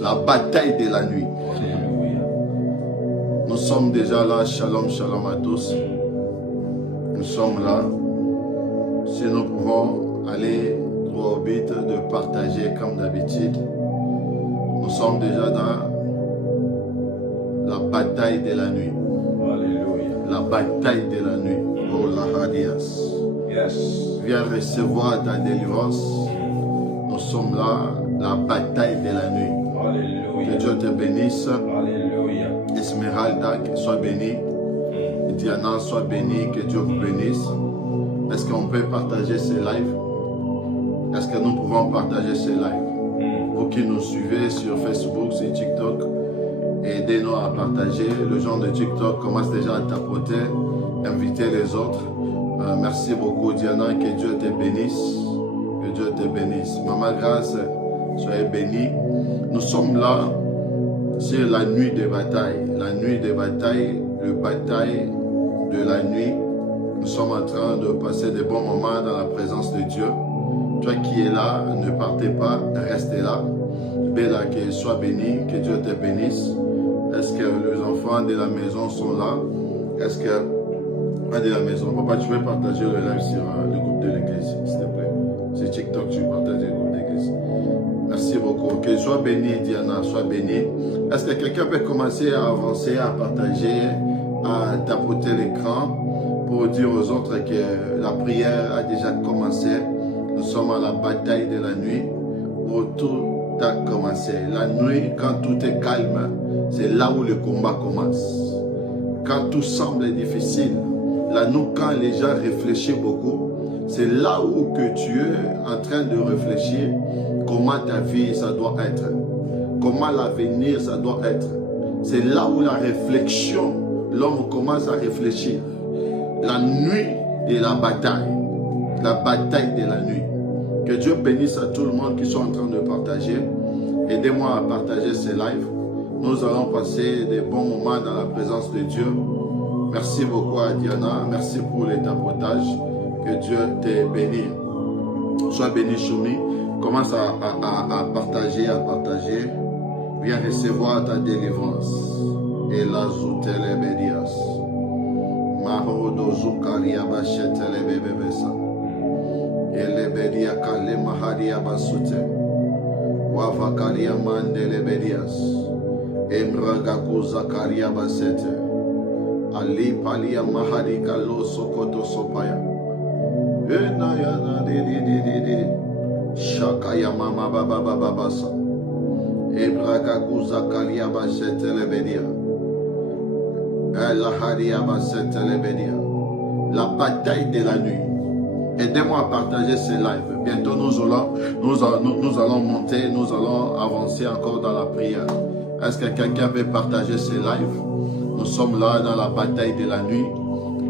La bataille de la nuit. Nous sommes déjà là. Shalom, shalom à tous. Nous sommes là. Si nous pouvons aller droit au but de partager comme d'habitude. Nous sommes déjà dans la bataille de la nuit. La bataille de la nuit. Oh la Hadias. Viens recevoir ta délivrance. Nous sommes là, la bataille de la nuit. Que Dieu te bénisse. Esmeralda, sois bénie. Diana, sois bénie. Que Dieu vous bénisse. Est-ce qu'on peut partager ces lives? Est-ce que nous pouvons partager ces lives? Vous qui nous suivez sur Facebook, sur TikTok, aidez-nous à partager. Le genre de TikTok commence déjà à tapoter. Invitez les autres. Merci beaucoup Diana, que Dieu te bénisse. Que Dieu te bénisse. Maman Grâce, soyez bénie. Nous sommes là sur la nuit des batailles. La nuit des batailles, le bataille de la nuit. Nous sommes en train de passer des bons moments dans la présence de Dieu. Toi qui es là, ne partez pas, restez là. Bella, que sois béni, que Dieu te bénisse. Est-ce que les enfants de la maison sont là? Est-ce que... Pas de la maison. Papa, tu veux partager le live sur le groupe de l'église, s'il te plaît. Sur TikTok, tu partages le groupe de l'église. Merci beaucoup. Que sois béni, Diana, sois béni. Est-ce que quelqu'un peut commencer à avancer, à partager, à tapoter l'écran pour dire aux autres que la prière a déjà commencé? Nous sommes à la bataille de la nuit où tout a commencé. La nuit, quand tout est calme, c'est là où le combat commence. Quand tout semble difficile, la nuit, quand les gens réfléchissent beaucoup, c'est là où que tu es en train de réfléchir comment ta vie, ça doit être. Comment l'avenir, ça doit être. C'est là où la réflexion, l'homme commence à réfléchir. La nuit et la bataille. La bataille de la nuit. Que Dieu bénisse à tout le monde qui sont en train de partager. Aidez-moi à partager ces lives. Nous allons passer des bons moments dans la présence de Dieu. Merci beaucoup à Diana. Merci pour les tapotages. Que Dieu te bénisse. Sois béni, Choumi. Commence à partager, à partager. Viens recevoir ta délivrance. Et la zoutele bédias. Mahodo zoukaria bachetele bébébessa. Elebedia kale mahadia basute. Wavakaria mandele bedias. Emragaku zakaria basete. Ali palia mahadi kalo sokoto sopaya. Enaya na de. Shakaya mama baba baba basa. Emragaku zakaria basete lebedia. Elahadia basete lebedia. La bataille de la nuit. Aidez-moi à partager ces lives. Bientôt nous allons monter, nous allons avancer encore dans la prière. Est-ce que quelqu'un veut partager ces lives? Nous sommes là dans la bataille de la nuit.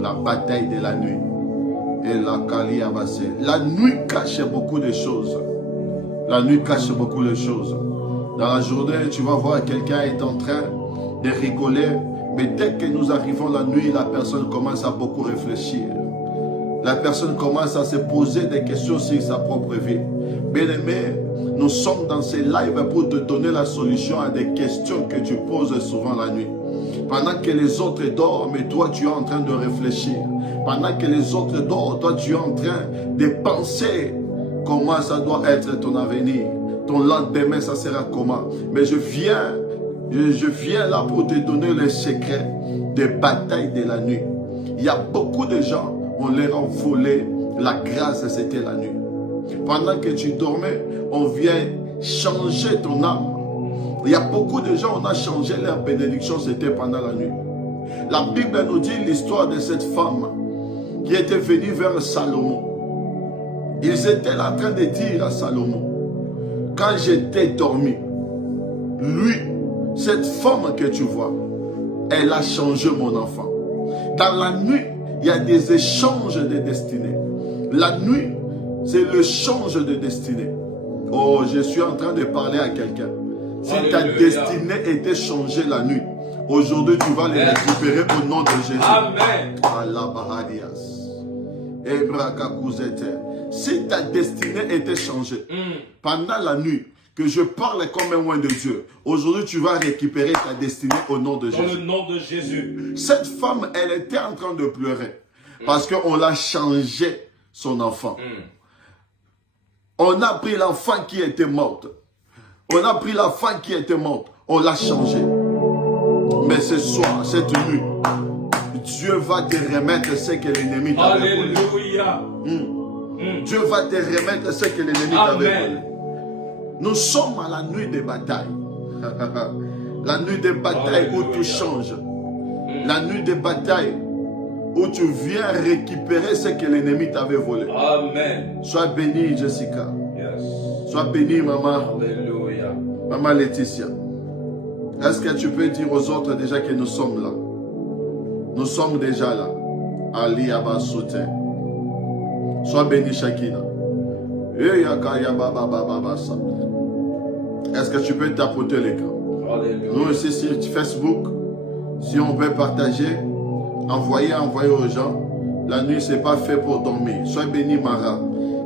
La bataille de la nuit. Et la Kali Abassé. La nuit cache beaucoup de choses. La nuit cache beaucoup de choses. Dans la journée, tu vas voir quelqu'un est en train de rigoler. Mais dès que nous arrivons la nuit, la personne commence à beaucoup réfléchir. La personne commence à se poser des questions sur sa propre vie. Bien-aimé, nous sommes dans ces lives pour te donner la solution à des questions que tu poses souvent la nuit. Pendant que les autres dorment, et toi tu es en train de réfléchir. Pendant que les autres dorment, toi tu es en train de penser comment ça doit être ton avenir. Ton lendemain, ça sera comment. Mais je viens là pour te donner les secrets des batailles de la nuit. Il y a beaucoup de gens, on leur a volé la grâce, c'était la nuit. Pendant que tu dormais, on vient changer ton âme. Il y a beaucoup de gens, on a changé leur bénédiction, c'était pendant la nuit. La Bible nous dit l'histoire de cette femme qui était venue vers Salomon. Ils étaient là en train de dire à Salomon, quand j'étais dormi, lui, cette femme que tu vois, elle a changé mon enfant. Dans la nuit, il y a des échanges de destinée. La nuit, c'est le change de destinée. Oh, je suis en train de parler à quelqu'un. Si ta destinée était changée la nuit, aujourd'hui tu vas les récupérer au nom de Jésus. Amen. Si ta destinée était changée pendant la nuit, que je parle comme un oint de Dieu. Aujourd'hui, tu vas récupérer ta destinée au nom de Jésus. Dans le nom de Jésus. Cette femme, elle était en train de pleurer parce qu'on l'a changé son enfant. On a pris l'enfant qui était morte. On a pris l'enfant qui était morte. On l'a changé. Mais ce soir, cette nuit, Dieu va te remettre ce que l'ennemi t'avait volé. Alléluia. Dieu va te remettre ce que l'ennemi t'avait volé. Nous sommes à la nuit des batailles. La nuit des batailles où tout change. La nuit des batailles où tu viens récupérer ce que l'ennemi t'avait volé. Amen. Sois bénie, Jessica. Yes. Sois bénie, maman. Alléluia. Maman Laetitia. Est-ce que tu peux dire aux autres déjà que nous sommes là? Nous sommes déjà là. Ali Abba Soute. Sois bénie, Shakina. Est-ce que tu peux tapoter l'écran? Nous aussi sur Facebook, si on veut partager, envoyer aux gens. La nuit, ce n'est pas fait pour dormir. Sois béni, Mara.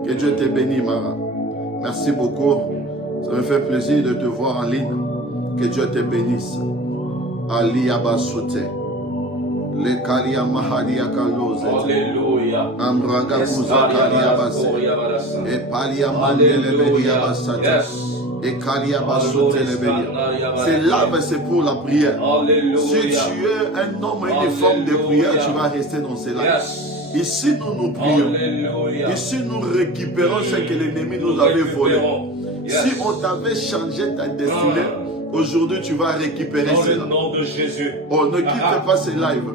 Que Dieu te bénisse, Mara. Merci beaucoup. Ça me fait plaisir de te voir en ligne. Que Dieu te bénisse. Ali Abasoute. Le Kalia Maharia Kalose. Alléluia. Ambraga Kuza Kalia Basse. Et Palia Mandele Bedia Bassata. Et Kalia Basoute le Bedia. C'est là, c'est pour la prière. Si tu es un homme et une femme de prière, tu vas rester dans ces lives. Ici, nous prions. Ici, nous récupérons ce que l'ennemi nous avait volé. Si on t'avait changé ta destinée, aujourd'hui, tu vas récupérer cela. Dans le nom de Jésus. Oh, ne quitte pas ces lives.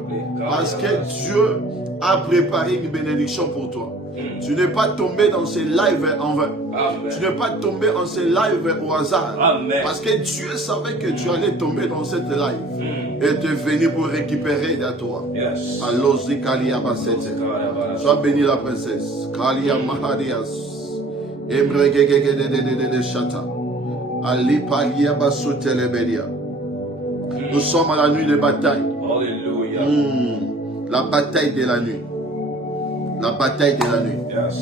Parce que Dieu a préparé une bénédiction pour toi. Tu n'es pas tombé dans ces lives en vain. Amen. Tu n'es pas tombé dans ces lives au hasard. Amen. Parce que Dieu savait que tu allais tomber dans cette live. Et te venir pour récupérer de toi. Yes. Alozi Kalia Basete. Sois bénie la princesse. Kalia Mahadias. Embregege de Chata. Ali Palia Basote Lebedia. Nous sommes à la nuit de bataille. Alléluia. La bataille de la nuit. La bataille de la nuit. Yes.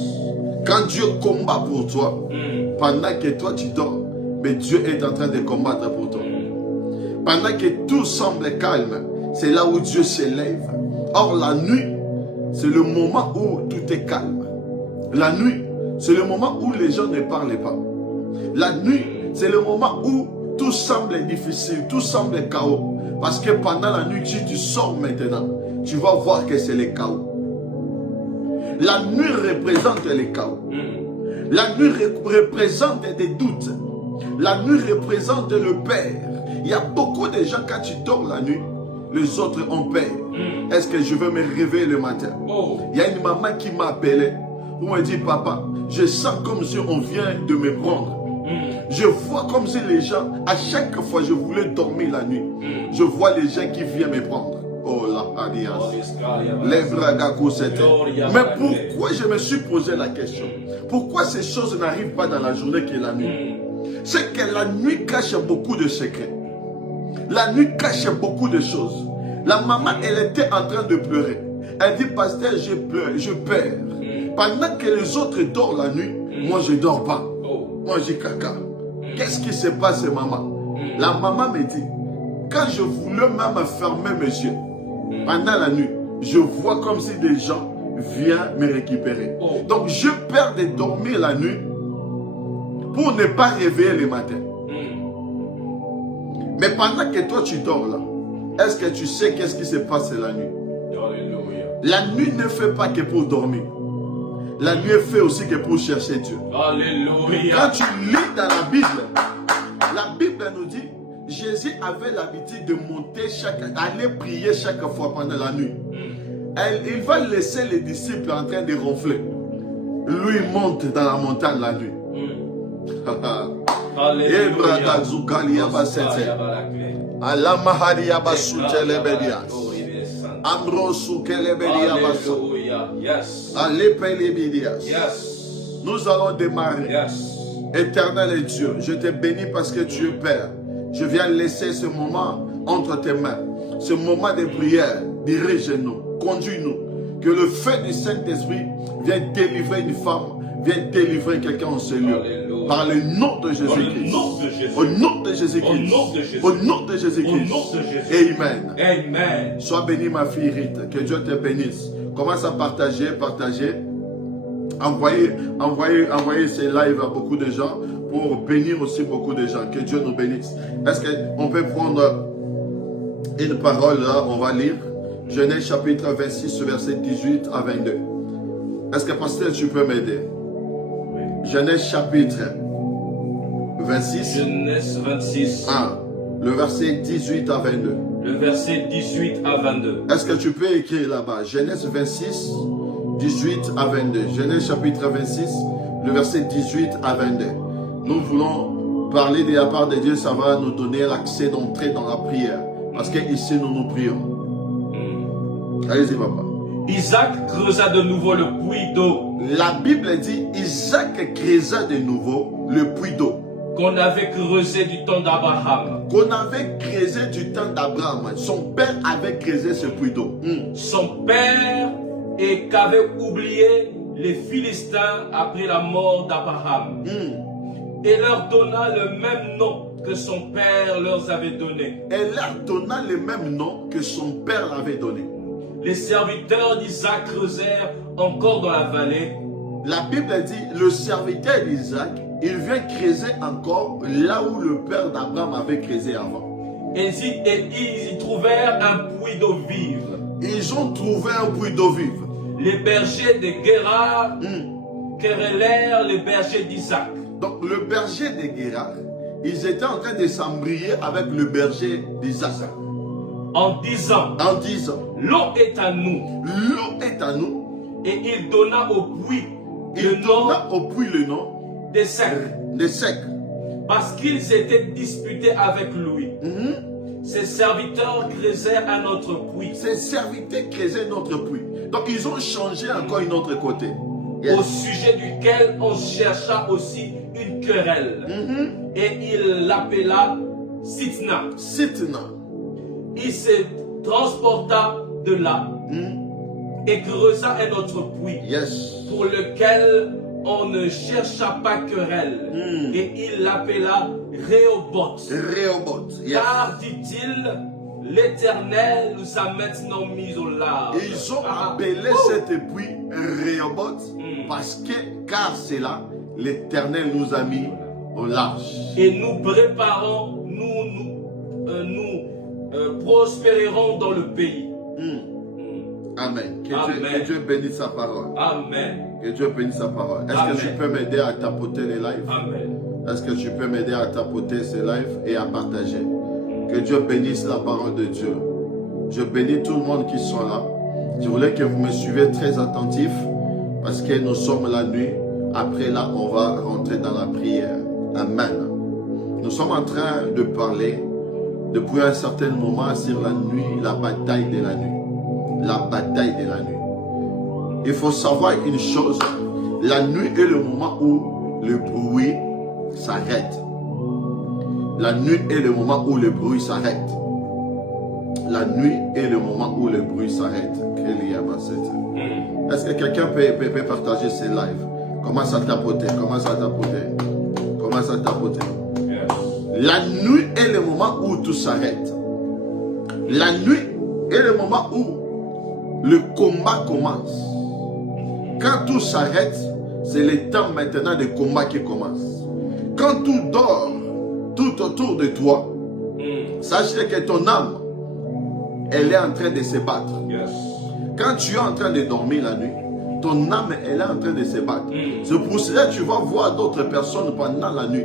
Quand Dieu combat pour toi, pendant que toi tu dors, mais Dieu est en train de combattre pour toi. Pendant que tout semble calme, c'est là où Dieu s'élève. Or la nuit, c'est le moment où tout est calme. La nuit, c'est le moment où les gens ne parlent pas. La nuit, c'est le moment où tout semble difficile, tout semble chaos. Parce que pendant la nuit, si tu sors maintenant, tu vas voir que c'est le chaos. La nuit représente les chaos. La nuit représente des doutes. La nuit représente le père. Il y a beaucoup de gens, quand tu dors la nuit, les autres ont peur. Est-ce que je veux me réveiller le matin? Il y a une maman qui m'a appelé pour me dire, papa, je sens comme si on vient de me prendre. Je vois comme si les gens, à chaque fois je voulais dormir la nuit, je vois les gens qui viennent me prendre. Oh la Adias. Mais pourquoi je me suis posé la question? Pourquoi ces choses n'arrivent pas dans la journée que la nuit? C'est que la nuit cache beaucoup de secrets. La nuit cache beaucoup de choses. La maman, elle était en train de pleurer. Elle dit, pasteur, je pleure, je perds. Pendant que les autres dorment la nuit, moi je ne dors pas. Moi je dis, caca. Qu'est-ce qui se passe, maman? La maman me dit, quand je voulais même fermer mes yeux, pendant la nuit, je vois comme si des gens viennent me récupérer. Donc je perds de dormir la nuit pour ne pas réveiller le matin. Mais pendant que toi tu dors là, est-ce que tu sais qu'est-ce qui se passe la nuit? La nuit ne fait pas que pour dormir. La nuit fait aussi que pour chercher Dieu. Alléluia. Quand tu lis dans la Bible nous dit, Jésus avait l'habitude de monter aller prier chaque fois pendant la nuit. Il va laisser les disciples en train de ronfler. Lui monte dans la montagne la nuit. Nous allons démarrer. Éternel Dieu, je te bénis parce que tu es Père. Je viens laisser ce moment entre tes mains. Ce moment de prière, dirige-nous, conduis-nous. Que le feu du Saint-Esprit vienne délivrer une femme, vienne délivrer quelqu'un en ce lieu. Par le nom de Dans le Jésus-Christ. nom de Jésus. Au nom de Au Jésus-Christ. nom de Jésus. Au nom de Au Jésus-Christ. nom de Jésus. Amen. Amen. Sois bénie, ma fille Rite. Que Dieu te bénisse. Commence à partager. Envoyez ces lives à beaucoup de gens pour bénir aussi beaucoup de gens. Que Dieu nous bénisse. Est-ce qu'on peut prendre une parole là? On va lire Genèse chapitre 26, verset 18 à 22. Est-ce que pasteur, tu peux m'aider? Genèse chapitre 26. Genèse 26. 1. Le verset 18 à 22. Le verset 18 à 22. Est-ce que tu peux écrire là-bas? Genèse 26, 18 à 22. Genèse chapitre 26, le verset 18 à 22. Nous voulons parler de la part de Dieu, ça va nous donner l'accès d'entrer dans la prière. Parce qu'ici, nous prions. Allez-y, papa. Isaac creusa de nouveau le puits d'eau La Bible dit, Isaac creusa de nouveau le puits d'eau qu'on avait creusé du temps d'Abraham. qu'on avait creusé du temps d'Abraham. Son père avait creusé ce puits d'eau. Son père et qu'avait oublié les Philistins après la mort d'Abraham. Et leur donna le même nom que son père leur avait donné. Elle leur donna le même nom que son père l'avait donné. Les serviteurs d'Isaac creusèrent encore dans la vallée. La Bible dit, le serviteur d'Isaac, il vient creuser encore là où le père d'Abraham avait creusé avant. Et ils y trouvèrent un puits d'eau vive. Ils ont trouvé un puits d'eau vive. Les bergers de Guérar querellèrent les bergers d'Isaac. Donc le berger de Guérar, ils étaient en train de s'embrouiller avec le berger d'Isaac. En disant, l'eau est à nous. L'eau est à nous. Et il donna au puits Il donna au puits le nom de Sec, de Sec. parce qu'ils étaient disputés avec lui. Ses serviteurs creusèrent un autre puits. Ses serviteurs creusaient notre puits. Donc ils ont changé encore une autre côté. Au sujet duquel on chercha aussi une querelle. Et il l'appela Sitna. Sitna. Il se transporta de là et creusa un autre puits pour lequel on ne chercha pas querelle. Et il l'appela Rehoboth. Car, dit-il, l'Éternel nous a maintenant mis au large. Ils ont appelé cette puits Rehoboth car c'est là l'Éternel nous a mis au large. Et nous préparons, prospérerons dans le pays. Amen. Que Dieu bénisse sa parole. Amen. Que Dieu bénisse sa parole. Est-ce que tu peux m'aider à tapoter les lives? Amen. Est-ce que tu peux m'aider à tapoter ces lives et à partager? Que Dieu bénisse la parole de Dieu. Je bénis tout le monde qui sont là. Je voulais que vous me suiviez très attentif parce que nous sommes la nuit. Après là, on va rentrer dans la prière. Amen. Nous sommes en train de parler depuis un certain moment sur la nuit, la bataille de la nuit. La bataille de la nuit. Il faut savoir une chose. La nuit est le moment où le bruit s'arrête. La nuit est le moment où le bruit s'arrête. La nuit est le moment où le bruit s'arrête. Est-ce que quelqu'un peut partager ses lives? Commence à tapoter, commence à tapoter. Commence à tapoter. La nuit est le moment où tout s'arrête. La nuit est le moment où le combat commence. Quand tout s'arrête, c'est le temps maintenant de combat qui commence. Quand tout dort, tout autour de toi, sache que ton âme, elle est en train de se battre. Quand tu es en train de dormir la nuit, ton âme, elle est en train de se battre. C'est pour cela que tu vas voir d'autres personnes pendant la nuit.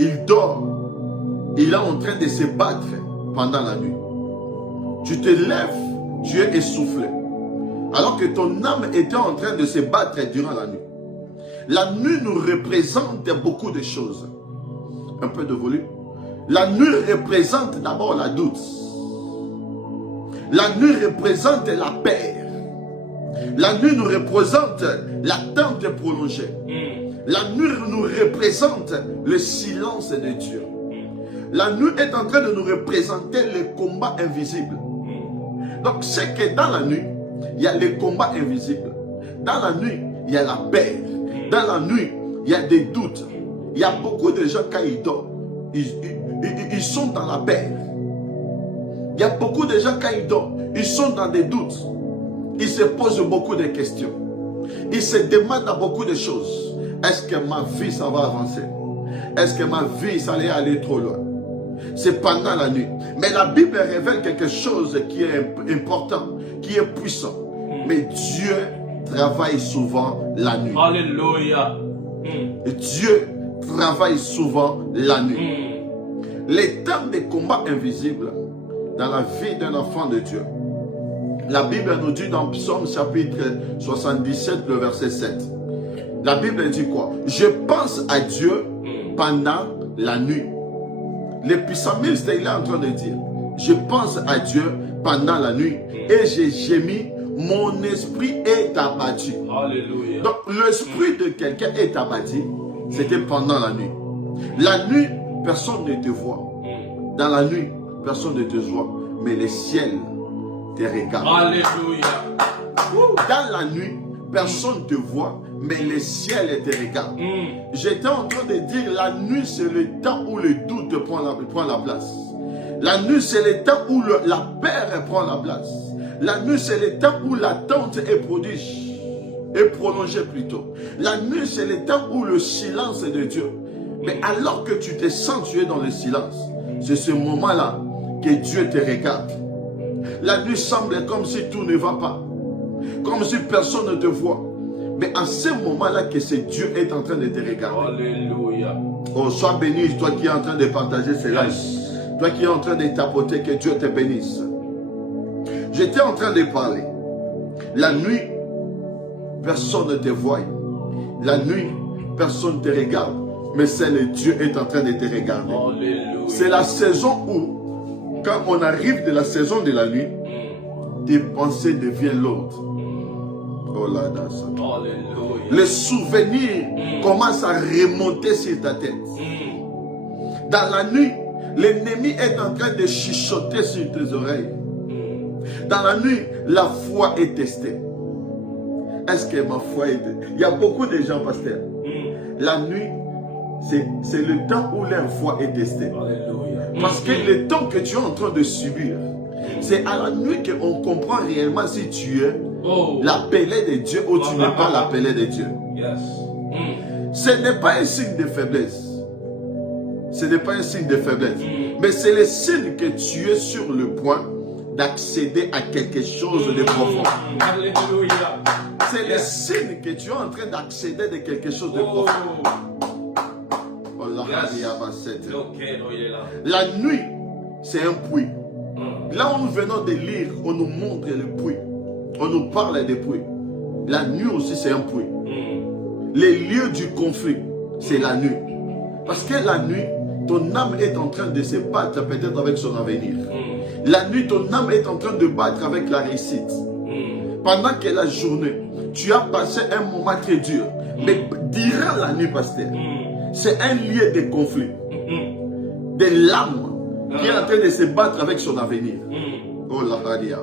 Il dort. Il est en train de se battre pendant la nuit. Tu te lèves, tu es essoufflé. Alors que ton âme était en train de se battre durant la nuit. La nuit nous représente beaucoup de choses. Un peu de volume. La nuit représente d'abord la doute. La nuit représente la paix. La nuit nous représente l'attente prolongée. La nuit nous représente le silence de Dieu. La nuit est en train de nous représenter le combat invisible. Donc c'est que dans la nuit, il y a les combats invisibles. Dans la nuit, il y a la paix. Dans la nuit, il y a des doutes. Il y a beaucoup de gens, quand ils dorment, ils sont dans la paix. Il y a beaucoup de gens, quand ils dorment, ils sont dans des doutes. Ils se posent beaucoup de questions. Ils se demandent beaucoup de choses. Est-ce que ma vie, ça va avancer? Est-ce que ma vie, ça allait aller trop loin? C'est pendant la nuit. Mais la Bible révèle quelque chose qui est important, qui est puissant. Mais Dieu travaille souvent la nuit. Alléluia. Dieu travaille souvent la nuit. Les temps de combat invisibles dans la vie d'un enfant de Dieu. La Bible nous dit dans Psaume chapitre 77, le verset 7. La Bible dit quoi? Je pense à Dieu pendant la nuit. Le psalmiste, il est en train de dire, je pense à Dieu pendant la nuit et j'ai gémi, mon esprit est abattu. Alléluia. Donc l'esprit de quelqu'un est abattu, c'était pendant la nuit. La nuit, personne ne te voit. Dans la nuit, personne ne te voit, mais le ciel te regarde. Alléluia. Dans la nuit, personne ne te voit, mais le ciel te regarde. J'étais en train de dire, la nuit, c'est le temps où le doute prend la place. La nuit, c'est le temps où la peur prend la place. La nuit, c'est le temps où l'attente est prolongée plutôt. La nuit, c'est le temps où le silence est de Dieu. Mais alors que tu te sens, tu es dans le silence. C'est ce moment-là que Dieu te regarde. La nuit semble comme si tout ne va pas. Comme si personne ne te voit. Mais à ce moment-là que c'est Dieu est en train de te regarder. Alléluia. Oh, sois béni, toi qui es en train de partager cela. Toi qui es en train de tapoter, que Dieu te bénisse. J'étais en train de parler. La nuit, personne ne te voit. La nuit, personne ne te regarde. Mais c'est le Dieu est en train de te regarder. C'est la saison où, quand on arrive de la saison de la nuit, tes pensées deviennent l'autre. Oh là, les souvenirs commencent à remonter sur ta tête. Dans la nuit, l'ennemi est en train de chuchoter sur tes oreilles. Dans la nuit, la foi est testée. Est-ce que ma foi est testée? Il y a beaucoup de gens, pasteur. La nuit, c'est le temps où leur foi est testée. Parce que le temps que tu es en train de subir, c'est à la nuit qu'on comprend réellement si tu es l'appelé de Dieu ou tu n'es pas l'appelé de Dieu. Ce n'est pas un signe de faiblesse. Ce n'est pas un signe de faiblesse. Mais c'est le signe que tu es sur le point d'accéder à quelque chose de profond. C'est le signe que tu es en train d'accéder à quelque chose de profond. La nuit, c'est un puits. Là où nous venons de lire, on nous montre le puits. On nous parle des puits. La nuit aussi, c'est un puits. Les lieux du conflit, c'est la nuit. Parce que la nuit, ton âme est en train de se battre peut-être avec son avenir. La nuit, ton âme est en train de battre avec la réussite. Pendant que la journée, tu as passé un moment très dur. Mais durant la nuit, pasteur, c'est un lieu de conflit. De l'âme qui est en train de se battre avec son avenir. Oh la radia.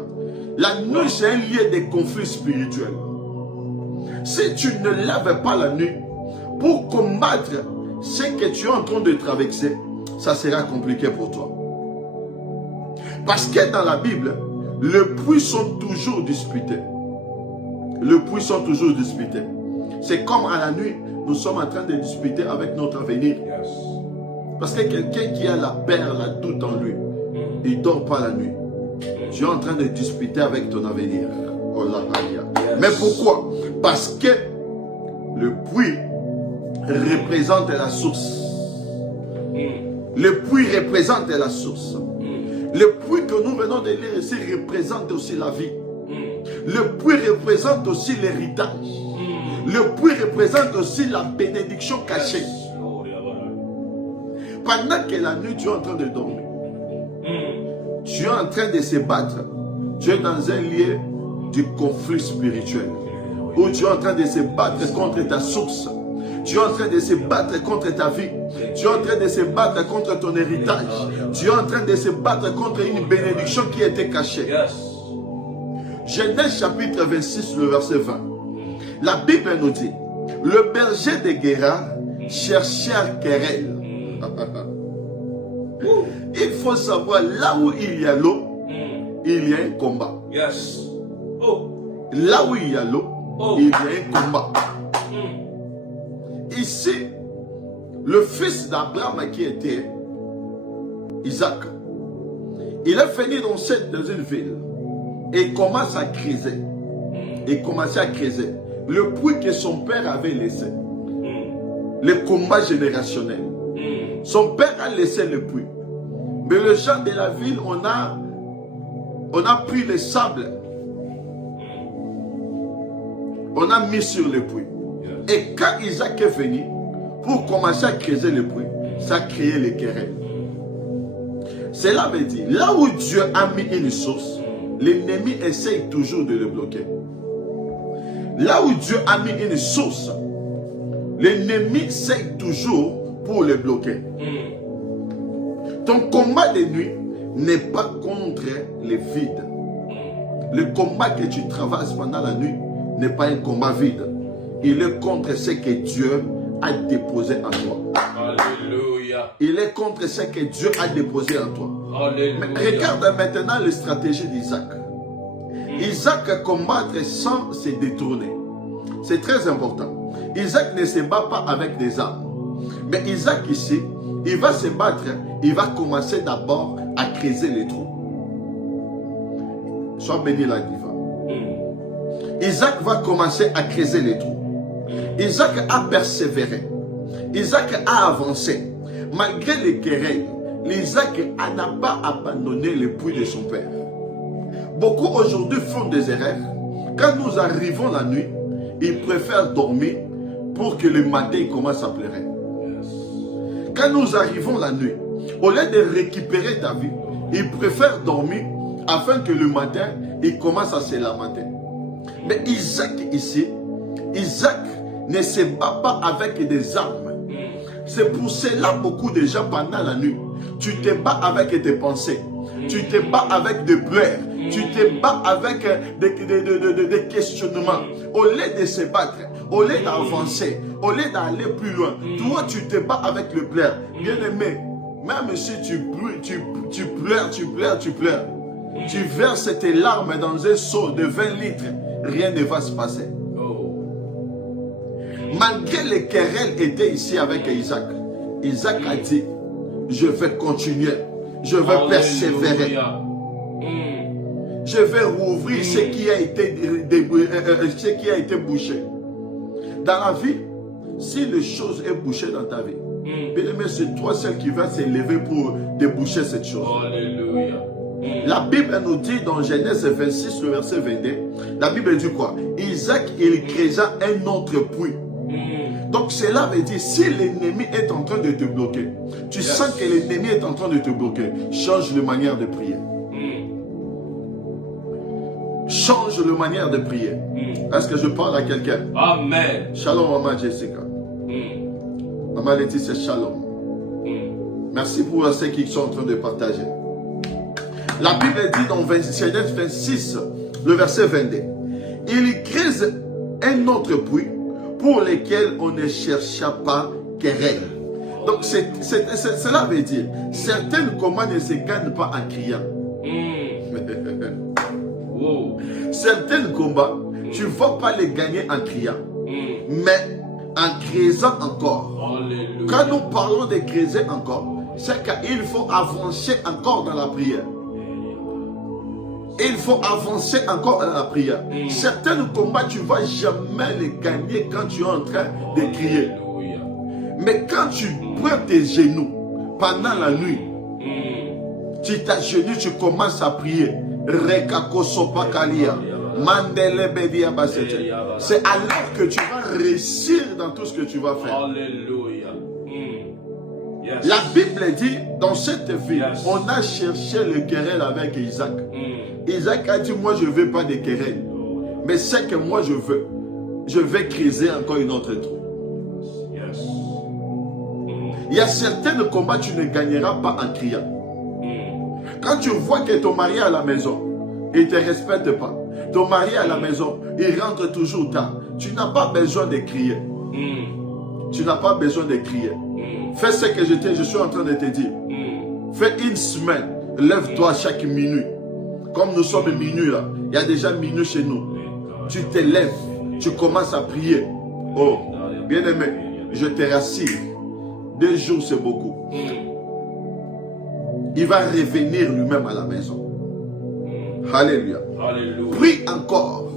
La nuit, c'est un lieu de conflit spirituel. Si tu ne lèves pas la nuit pour combattre ce que tu es en train de traverser, ça sera compliqué pour toi. Parce que dans la Bible, les puits sont toujours disputés. Les puits sont toujours disputés. C'est comme à la nuit, nous sommes en train de discuter avec notre avenir. Parce que quelqu'un qui a la peur, la doute en lui, il ne dort pas la nuit. Tu es en train de discuter avec ton avenir. Oh là, mais pourquoi? Parce que le puits représente la source. Le puits représente la source. Le puits que nous venons de lire ici représente aussi la vie. Le puits représente aussi l'héritage. Le puits représente aussi la bénédiction cachée. Pendant que la nuit, tu es en train de dormir. Tu es en train de se battre. Tu es dans un lieu du conflit spirituel. Où tu es en train de se battre contre ta source. Tu es en train de se battre contre ta vie. Tu es en train de se battre contre ton héritage. Tu es en train de se battre contre une bénédiction qui était cachée. Genèse chapitre 26, le verset 20. La Bible nous dit, le berger de Guérar chercher à querelle. Il faut savoir, là où il y a l'eau, il y a un combat. Yes. Là où il y a l'eau, il y a un combat. Ici, le fils d'Abraham qui était Isaac, il est venu dans une ville et il commence à creuser. Il commençait à creuser le puits que son père avait laissé. Le combat générationnel. Son père a laissé le puits. Mais les gens de la ville, on a pris le sable. On a mis sur le puits. Et quand Isaac est venu, pour commencer à creuser le puits, ça a créé les querelles. Cela veut dire, là où Dieu a mis une source, l'ennemi essaye toujours de le bloquer. Là où Dieu a mis une source, l'ennemi essaye toujours pour le bloquer. Ton combat de nuit n'est pas contre les vides. Le combat que tu traverses pendant la nuit n'est pas un combat vide. Il est contre ce que Dieu a déposé en toi. Alléluia. Il est contre ce que Dieu a déposé en toi. Alléluia. Mais regarde maintenant la stratégie d'Isaac. Isaac combattre sans se détourner. C'est très important. Isaac ne se bat pas avec des armes. Mais Isaac ici, il va se battre, il va commencer d'abord à creuser les trous. Sois béni la diva. Isaac va commencer à creuser les trous. Isaac a persévéré. Isaac a avancé. Malgré les querelles, Isaac n'a pas abandonné le puits de son père. Beaucoup aujourd'hui font des erreurs. Quand nous arrivons la nuit, ils préfèrent dormir pour que le matin il commence à pleurer. Quand nous arrivons la nuit, au lieu de récupérer ta vie, ils préfèrent dormir afin que le matin, il commence à se lamenter. Mais Isaac ici, Isaac ne se bat pas avec des armes. C'est pour cela beaucoup de gens pendant la nuit, tu te bats avec tes pensées, tu te bats avec des pleurs, tu te bats avec des questionnements. Au lieu de se battre, au lieu d'avancer, au lieu d'aller plus loin, toi tu te bats avec le pleur. Bien aimé, même si tu pleures, tu verses tes larmes dans un seau de 20 litres, rien ne va se passer. Malgré les querelles étaient ici avec Isaac, Isaac a dit, je vais continuer, je vais persévérer. Je vais rouvrir ce qui a été bouché. Dans la vie, si les choses sont bouchées dans ta vie, bien aimé, c'est toi seul qui vas s'élever pour déboucher cette chose. Alléluia. La Bible nous dit dans Genèse 26, le verset 22, la Bible dit quoi? Isaac, il créa un autre puits. Donc cela veut dire, si l'ennemi est en train de te bloquer, tu sens que l'ennemi est en train de te bloquer, change de manière de prier. Change de manière de prier. Est-ce que je parle à quelqu'un? Amen. Shalom, maman Jessica. Maman Laetitia, shalom. Merci pour ceux qui sont en train de partager. La Bible dit dans Genèse 26, le verset 22, il crée un autre puits pour lequel on ne chercha pas querelle. Donc cela veut dire, certains combats ne se gagnent pas en criant. Certains combats, tu ne vas pas les gagner en criant, mais en creusant encore. Alléluia. Quand nous parlons de creuser encore, c'est qu'il faut avancer encore dans la prière. Il faut avancer encore dans la prière. Certains combats, tu ne vas jamais les gagner quand tu es en train de crier. Mais quand tu prends tes genoux pendant la nuit, tu t'agenouilles, tu commences à prier. C'est alors que tu vas réussir dans tout ce que tu vas faire. Alléluia. La Bible dit, dans cette vie, on a cherché le querelle avec Isaac. Isaac a dit, moi je ne veux pas de querelle. Mais c'est que moi je vais creuser encore une autre trou. Il y a certains combats que tu ne gagneras pas en criant. Quand tu vois que ton mari est à la maison, il ne te respecte pas. Ton mari est à la maison, il rentre toujours tard. Tu n'as pas besoin de crier. tu n'as pas besoin de crier. Fais ce que je suis en train de te dire. Fais une semaine. Lève-toi chaque minute. Comme nous sommes minuit là. Il y a déjà minuit chez nous. Tu te lèves. Tu commences à prier. Oh, bien-aimé, je te rassure. 2 jours, c'est beaucoup. Il va revenir lui-même à la maison. Alléluia. Prie encore.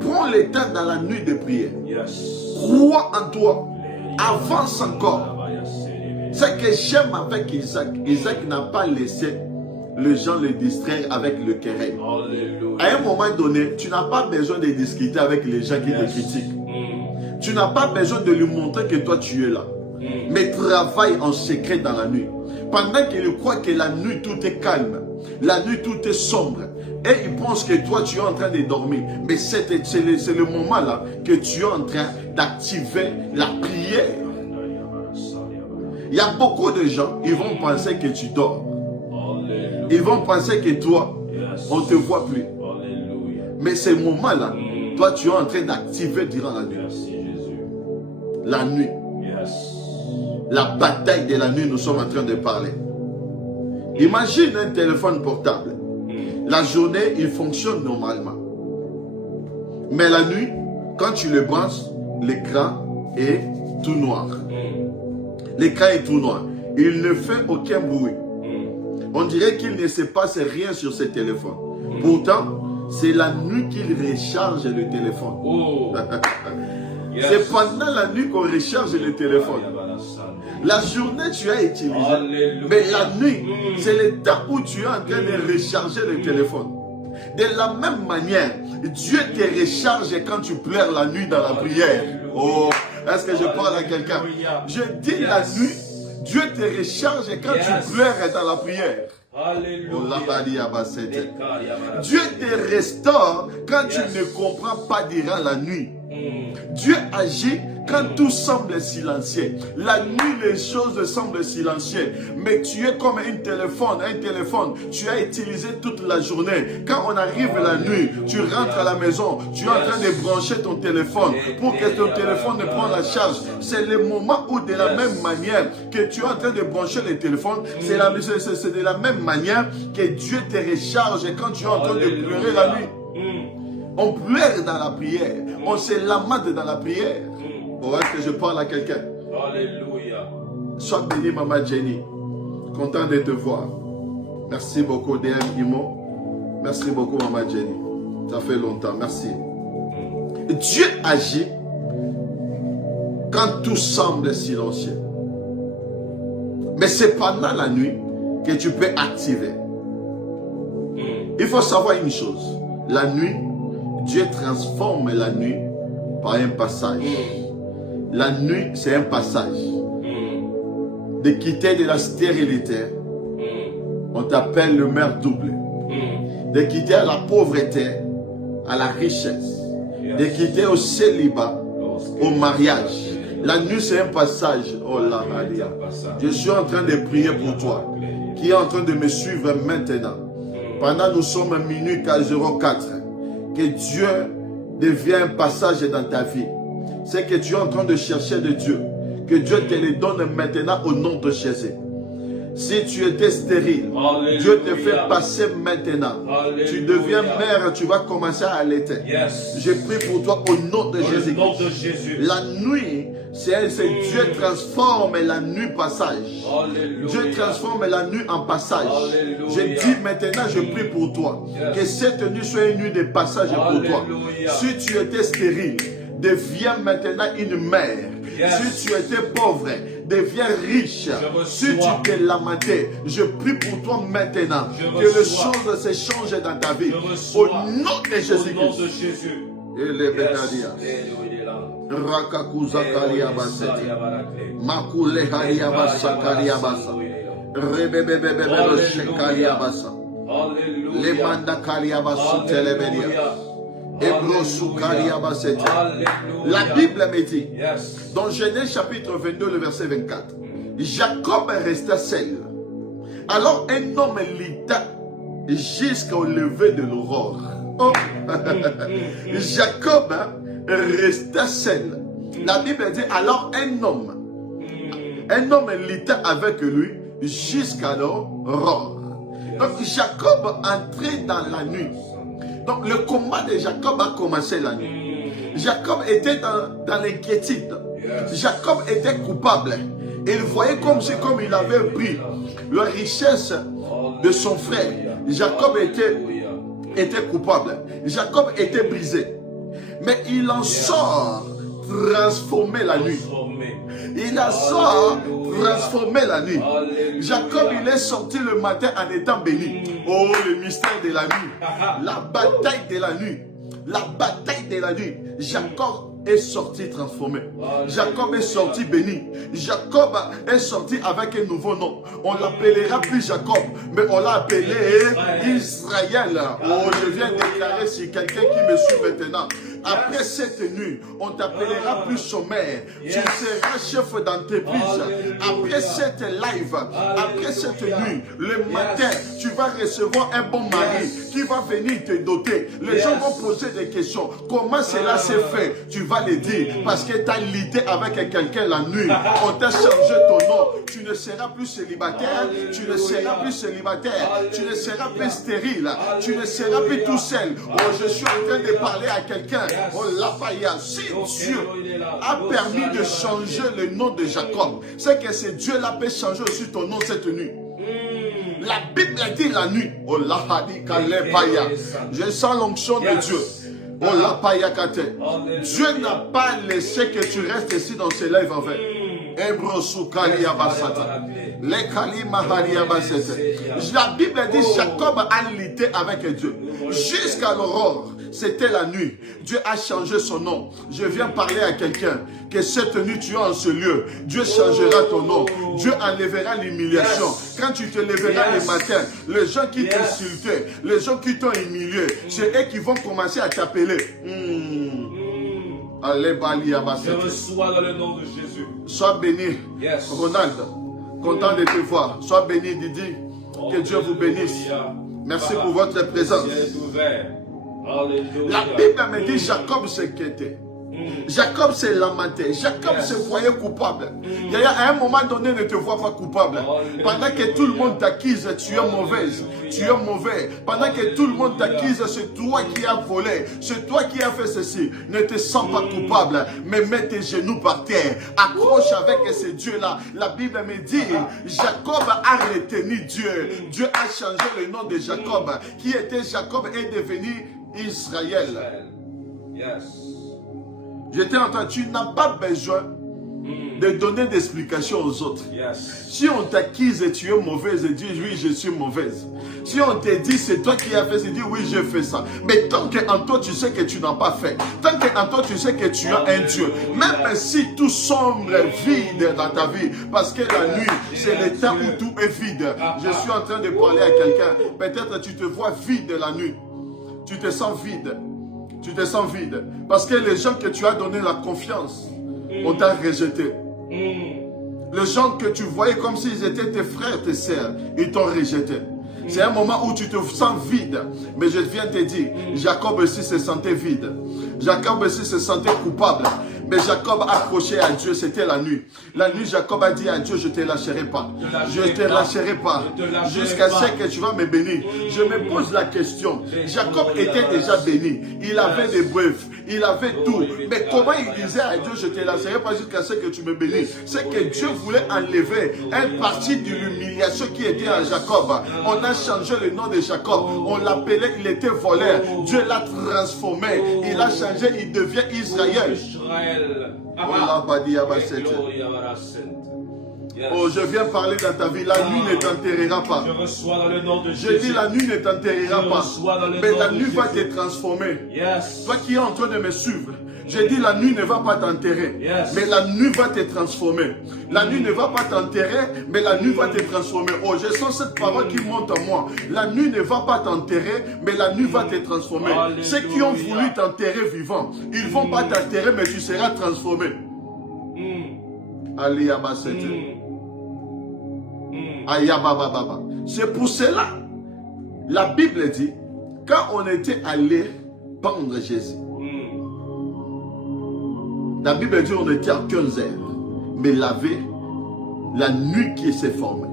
Prends le temps dans la nuit de prière. Crois en toi. Avance encore. Ce que j'aime avec Isaac, Isaac n'a pas laissé les gens le distraire avec le querelle. À un moment donné, tu n'as pas besoin de discuter avec les gens qui te critiquent. Tu n'as pas besoin de lui montrer que toi tu es là. Mais travaille en secret dans la nuit. Pendant qu'il croit que la nuit tout est calme, la nuit tout est sombre, et il pense que toi tu es en train de dormir. Mais c'est le moment là que tu es en train d'activer la prière. Il y a beaucoup de gens, ils vont penser que tu dors. Ils vont penser que toi, on ne te voit plus. Mais ce moment-là, toi, tu es en train d'activer durant la nuit. La nuit. La bataille de la nuit, nous sommes en train de parler. Imagine un téléphone portable. La journée, il fonctionne normalement. Mais la nuit, quand tu le branches, l'écran est tout noir. L'écran est tout noir. Il ne fait aucun bruit. On dirait qu'il ne se passe rien sur ce téléphone. Pourtant, c'est la nuit qu'il recharge le téléphone. Oh. C'est pendant la nuit qu'on recharge le téléphone. La journée, tu as utilisé. Mais la nuit, c'est le temps où tu es en train de recharger le téléphone. De la même manière, Dieu te recharge quand tu pleures la nuit dans la prière. Oh, est-ce que je parle à quelqu'un? Je dis la nuit, Dieu te recharge quand tu pleures dans la prière. Alléluia. Dieu te restaure quand tu ne comprends pas durant la nuit. Dieu agit quand tout semble silencieux. La nuit, les choses semblent silencieuses. Mais tu es comme un téléphone. Tu as utilisé toute la journée. Quand on arrive la nuit, tu rentres à la maison. Tu es en train de brancher ton téléphone pour que ton téléphone ne prenne la charge. C'est le moment où de la même manière que tu es en train de brancher le téléphone, c'est de la même manière que Dieu te recharge quand tu es en train de pleurer la nuit. On pleure dans la prière. On se lamente dans la prière. Oh, est-ce que je parle à quelqu'un? Alléluia. Sois béni, Maman Jenny. Content de te voir. Merci beaucoup, DM Imo. Merci beaucoup, Maman Jenny. Ça fait longtemps. Merci. Dieu agit quand tout semble silencieux. Mais c'est pendant la nuit que tu peux activer. Il faut savoir une chose. La nuit, Dieu transforme la nuit par un passage. La nuit, c'est un passage. De quitter de la stérilité, on t'appelle le maire double. De quitter à la pauvreté, à la richesse. De quitter au célibat, au mariage. La nuit, c'est un passage. Oh là, je suis en train de prier pour toi, qui est en train de me suivre maintenant. Pendant nous sommes à minuit 04. Que Dieu devienne un passage dans ta vie. C'est que tu es en train de chercher de Dieu. Que Dieu te le donne maintenant au nom de Jésus. Si tu étais stérile, Alléluia. Dieu te fait passer maintenant. Alléluia. Tu deviens mère, tu vas commencer à allaiter. Yes. Je prie pour toi au nom de Jésus. La nuit, c'est Dieu transforme la nuit passage. Alléluia. Dieu transforme la nuit en passage. Alléluia. Je dis maintenant, je prie pour toi. Yes. Que cette nuit soit une nuit de passage Alléluia. Pour toi. Si tu étais stérile, deviens maintenant une mère. Yes. Si tu étais pauvre, deviens riche. Si tu t'es lamenté, je prie pour toi maintenant. Que les choses se changent dans ta vie. Au nom de Jésus-Christ. Et les Benadia. Rakakuza Kaliabaseti. Makule Haliabasa Kaliabasa. Rebebebebebe Shekaliabasa. Les Manda Kaliabasu Telebedia. La Bible me dit, dans Genèse chapitre 22, le verset 24, Jacob resta seul. Alors un homme lutta jusqu'au lever de l'aurore. Oh. Jacob resta seul. La Bible dit, alors un homme luttait avec lui jusqu'à l'aurore. Donc Jacob entrait dans la nuit. Donc le combat de Jacob a commencé la nuit. Jacob était dans l'inquiétude. Jacob était coupable. Il voyait comme il avait pris la richesse de son frère. Jacob était coupable. Jacob était brisé. Mais il en sort transformé la nuit. Il en sort transformé la nuit. Jacob, il est sorti le matin en étant béni. Oh, le mystère de la nuit. La bataille de la nuit. La bataille de la nuit. Jacob est sorti transformé. Jacob est sorti béni. Jacob est sorti avec un nouveau nom. On l'appellera plus Jacob, mais on l'a appelé Israël. Oh, je viens de déclarer si quelqu'un qui me suit maintenant. Après cette nuit, on t'appellera plus sommaire. Tu seras chef d'entreprise. Après cette live, après cette nuit, le matin, tu vas recevoir un bon mari qui va venir te doter. Les gens vont poser des questions. Comment cela s'est fait? Tu vas les dire parce que tu as lutté avec quelqu'un la nuit. On t'a changé ton nom. Tu ne seras plus célibataire. Tu ne seras plus célibataire. Tu ne seras plus stérile. Tu ne seras plus tout seul. Oh, je suis en train de parler à quelqu'un. Oh, Lapaya, si Dieu a permis de changer le nom de Jacob, c'est que c'est Dieu l'a fait changer aussi ton nom cette nuit. La Bible dit la nuit. Oh, Lapaya, Kalepaya. Je sens l'onction de Dieu. Oh, Lapaya Kate. Dieu n'a pas laissé que tu restes ici dans ces lives en fait. La Bible dit Jacob a lutté avec Dieu jusqu'à l'aurore. C'était la nuit. Dieu a changé son nom. Je viens parler à quelqu'un que cette nuit tu es en ce lieu. Dieu changera ton nom. Dieu enlèvera l'humiliation. Quand tu te lèveras le matin, les gens qui t'insultaient, les gens qui t'ont humilié, c'est eux qui vont commencer à t'appeler. Je reçois dans le nom de Jésus. Sois béni, Ronald. Content de te voir. Sois béni, Didi. Que Dieu vous bénisse. Merci pour votre présence. La Bible me dit Jacob s'inquiétait. Jacob s'est lamenté. Jacob se voyait coupable. À un moment donné, ne te vois pas coupable. Pendant que tout le monde t'accuse, tu es mauvaise. Tu es mauvais. Pendant que tout le monde t'accuse, c'est toi qui as volé. C'est toi qui as fait ceci. Ne te sens pas coupable. Mais mets tes genoux par terre. Accroche avec ce Dieu-là. La Bible me dit, Jacob a retenu Dieu. Dieu a changé le nom de Jacob. Qui était Jacob est devenu Israël. Je t'ai entendu, tu n'as pas besoin de donner d'explications aux autres. Si on t'accuse et tu es mauvaise, et dis oui, je suis mauvaise. Si on te dit c'est toi qui as fait, c'est dis oui, j'ai fait ça. Mais tant qu'en toi tu sais que tu n'as pas fait, tant qu'en toi tu sais que tu as un Dieu, même si tout semble vide dans ta vie, parce que la nuit c'est le temps où tout est vide. Je suis en train de parler à quelqu'un, peut-être tu te vois vide la nuit. Tu te sens vide. Tu te sens vide. Parce que les gens que tu as donné la confiance, on t'a rejeté. Les gens que tu voyais comme s'ils étaient tes frères, tes sœurs, ils t'ont rejeté. C'est un moment où tu te sens vide. Mais je viens te dire, Jacob aussi se sentait vide. Jacob aussi se sentait coupable. Mais Jacob accroché à Dieu, c'était la nuit. La nuit, Jacob a dit à Dieu, je ne te lâcherai pas. Je ne te lâcherai pas. Jusqu'à ce que tu vas me bénir. Je me pose la question. Jacob était déjà béni. Il avait des bœufs. Il avait tout. Mais comment il disait à Dieu, je ne te lâcherai pas jusqu'à ce que tu me bénisses? C'est que Dieu voulait enlever une partie de l'humiliation qui était à Jacob. On a changé le nom de Jacob. On l'appelait, il était voleur. Dieu l'a transformé. Il a changé, il devient Israël. Oh, je viens parler dans ta vie. La nuit ne t'enterrera pas. Je reçois dans le nom de Jésus. Je dis la nuit ne t'enterrera pas. Mais la nuit va te transformer. Toi qui es en train de me suivre, je dis la nuit ne va pas t'enterrer. Mais la nuit va te transformer. La nuit ne va pas t'enterrer, mais la nuit va te transformer. Oh, je sens cette parole qui monte en moi. La nuit ne va pas t'enterrer, mais la nuit va te transformer. Ceux qui ont voulu t'enterrer vivant, ils ne vont pas t'enterrer, mais tu seras transformé. C'est pour cela, la Bible dit, quand on était allé pendre Jésus, La Bible dit on était à 15 heures, mais laver la nuit qui s'est formée.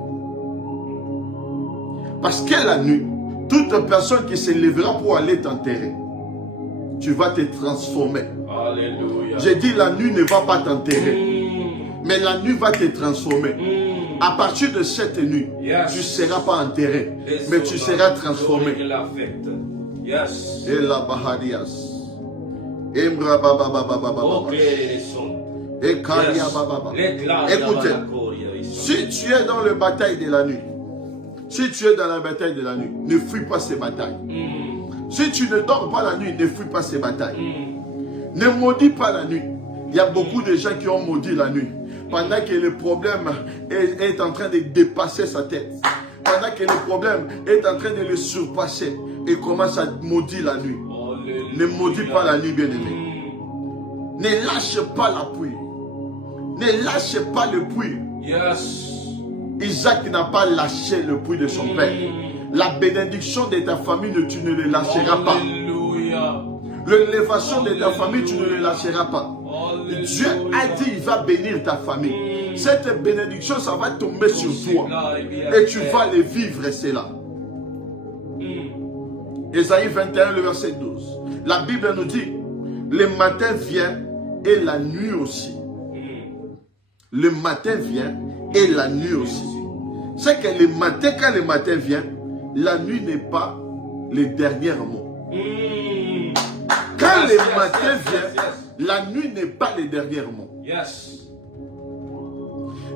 Parce que la nuit, toute personne qui se lèvera pour aller t'enterrer, tu vas te transformer. Alléluia. J'ai dit la nuit ne va pas t'enterrer, mais la nuit va te transformer. À partir de cette nuit, tu ne seras pas enterré, mais tu seras transformé. Yes. Et la bahadias. Embra baba baba baba. Et karia baba. Écoutez, si tu es dans la bataille de la nuit, si tu es dans la bataille de la nuit, ne fuis pas ces batailles. Si tu ne dors pas la nuit, ne fuis pas ces batailles. Ne maudis pas la nuit. Il y a beaucoup de gens qui ont maudit la nuit. Pendant que le problème est en train de dépasser sa tête. Pendant que le problème est en train de le surpasser. Et commence à maudire la nuit. Ne maudis pas la nuit, bien-aimé. Ne lâche pas la pluie. Ne lâche pas le puits. Yes. Isaac n'a pas lâché le puits de son père. La bénédiction de ta famille, tu ne le lâcheras pas. L'élévation de ta famille, tu ne le lâcheras pas. Dieu a dit, il va bénir ta famille. Cette bénédiction, ça va tomber sur toi. Et tu vas les vivre, c'est là. Ésaïe 21, le verset 12. La Bible nous dit, le matin vient et la nuit aussi. Le matin vient et la nuit aussi. C'est que le matin, quand le matin vient, la nuit n'est pas le dernier mot. Quand le matin vient, la nuit n'est pas le dernier mot.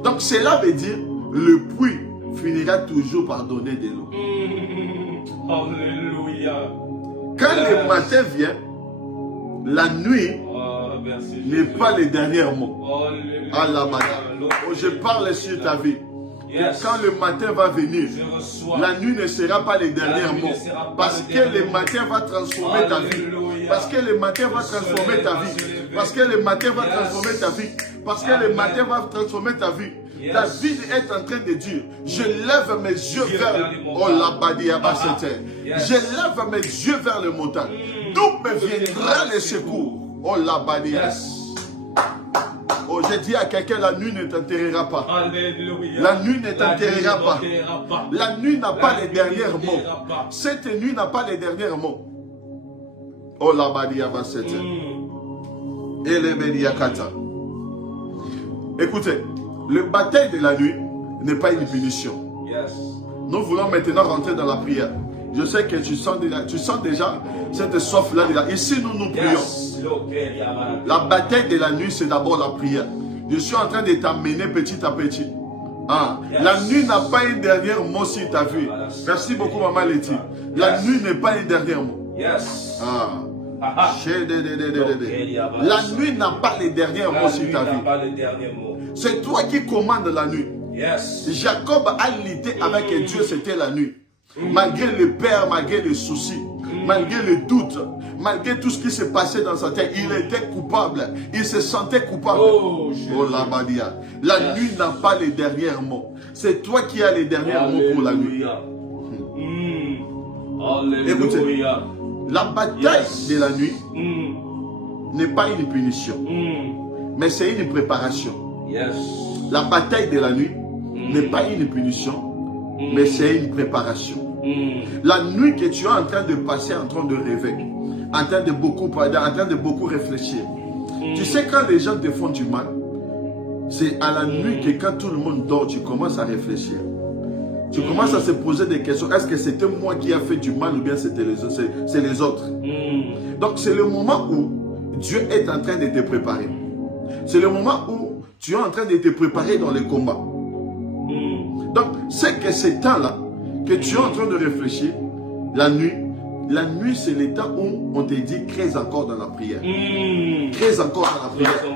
Donc cela veut dire, le puits finira toujours par donner de l'eau. Alléluia. Quand le matin vient, la nuit n'est pas le dernier mot. Oh, je parle sur ta vie. Quand le matin va venir, la nuit ne sera pas le dernier mot. Parce que le matin va transformer ta vie. Parce que le matin va transformer ta vie. Parce que le matin va transformer ta vie. Parce que le matin va transformer ta vie. Ta vie est en train de dire, je lève mes yeux vers je lève mes yeux vers le montagne. D'où me viendra le secours? Oh la badias. Oh, j'ai dit à quelqu'un, la nuit ne t'enterrera pas. Alléluia. La nuit ne t'enterrera pas. La nuit n'a pas les derniers mots. Cette nuit n'a pas les derniers mots. Oh la badia basete. Et les bediakata. Écoutez, le bataille de la nuit n'est pas une punition. Nous voulons maintenant rentrer dans la prière. Je sais que tu sens déjà cette soif-là. Ici, nous prions. La bataille de la nuit, c'est d'abord la prière. Je suis en train de t'amener petit à petit. La nuit n'a pas un dernier mot sur ta vie. Merci beaucoup, Maman Letty. La nuit n'est pas un dernier mot. La nuit n'a pas le dernier mot sur ta vie. C'est toi qui commandes la nuit. Jacob a lutté avec Dieu, c'était la nuit. Malgré le père, malgré les soucis, malgré le doute, malgré tout ce qui s'est passé dans sa tête, il était coupable. Il se sentait coupable. Oh la badia. La nuit n'a pas les derniers mots. C'est toi qui as les derniers mots pour la nuit. Écoutez, la bataille de la nuit n'est pas une punition, mais c'est une préparation. La bataille de la nuit n'est pas une punition, mais c'est une préparation. La nuit que tu es en train de passer, en train de rêver, en train de beaucoup réfléchir. Tu sais, quand les gens te font du mal, c'est à la nuit que quand tout le monde dort, tu commences à réfléchir. Tu commences à se poser des questions. Est-ce que c'était moi qui a fait du mal ou bien c'était les autres? Donc c'est le moment où Dieu est en train de te préparer. C'est le moment où tu es en train de te préparer dans le combat. Donc c'est que ce temps-là que tu es en train de réfléchir, la nuit c'est le temps où on te dit crée encore dans la prière. Crée encore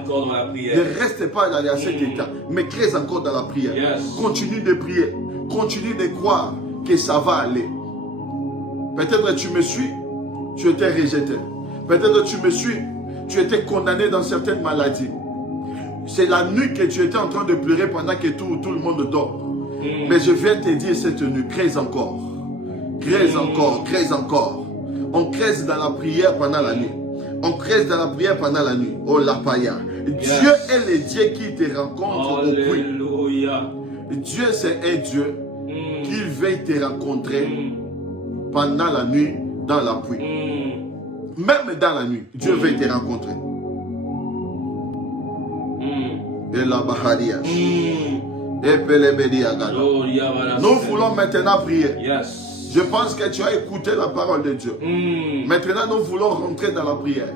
dans la prière. Ne reste pas dans cet état, mais crée encore dans la prière. Continue de prier. Continue de croire que ça va aller. Peut-être tu me suis, tu étais rejeté. Peut-être tu me suis, tu étais condamné dans certaines maladies. C'est la nuit que tu étais en train de pleurer pendant que tout le monde dort. Mais je viens te dire cette nuit, crée encore. Crée encore, crée encore. On crée dans la prière pendant la nuit. On crée dans la prière pendant la nuit. Oh la paya. Dieu est le Dieu qui te rencontre au puits. Dieu, c'est un Dieu qui veut te rencontrer pendant la nuit dans la pluie. Même dans la nuit, Dieu veut te rencontrer. Et la Baharias. Nous voulons maintenant prier. Je pense que tu as écouté la parole de Dieu. Maintenant, nous voulons rentrer dans la prière.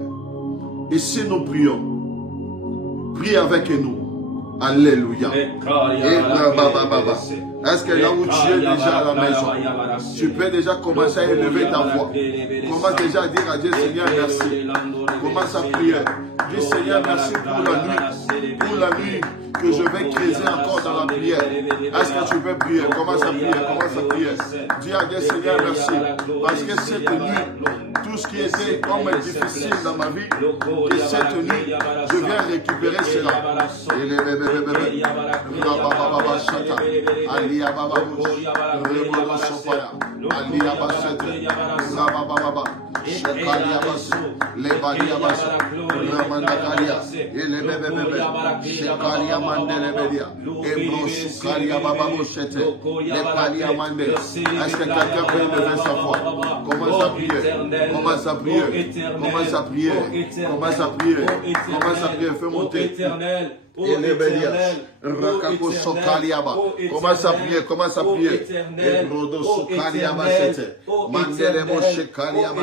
Et si nous prions, prie avec nous. Alléluia. Est-ce que là où tu es déjà à la maison, tu peux déjà commencer à élever ta voix? Commence déjà à dire à Dieu, Seigneur, merci. Commence à prier. Dis, Seigneur, merci pour la nuit que je vais creuser encore dans la prière. Est-ce que tu peux prier? Commence à prier, commence à prier. Dis à Dieu, Seigneur, merci. Parce que cette nuit, tout ce qui était comme difficile dans ma vie, et cette nuit, je viens récupérer cela. Est-ce que quelqu'un peut lever sa voix? Commence à prier. Commence à prier. Commence à prier. Commence à prier. Commence à prier. Fais monter. Et les bélias, Rakako Sokaliaba, commence à prier, commence à prier. Et Brodo Sokaliaba, c'était Mandelebo Shekaliaba,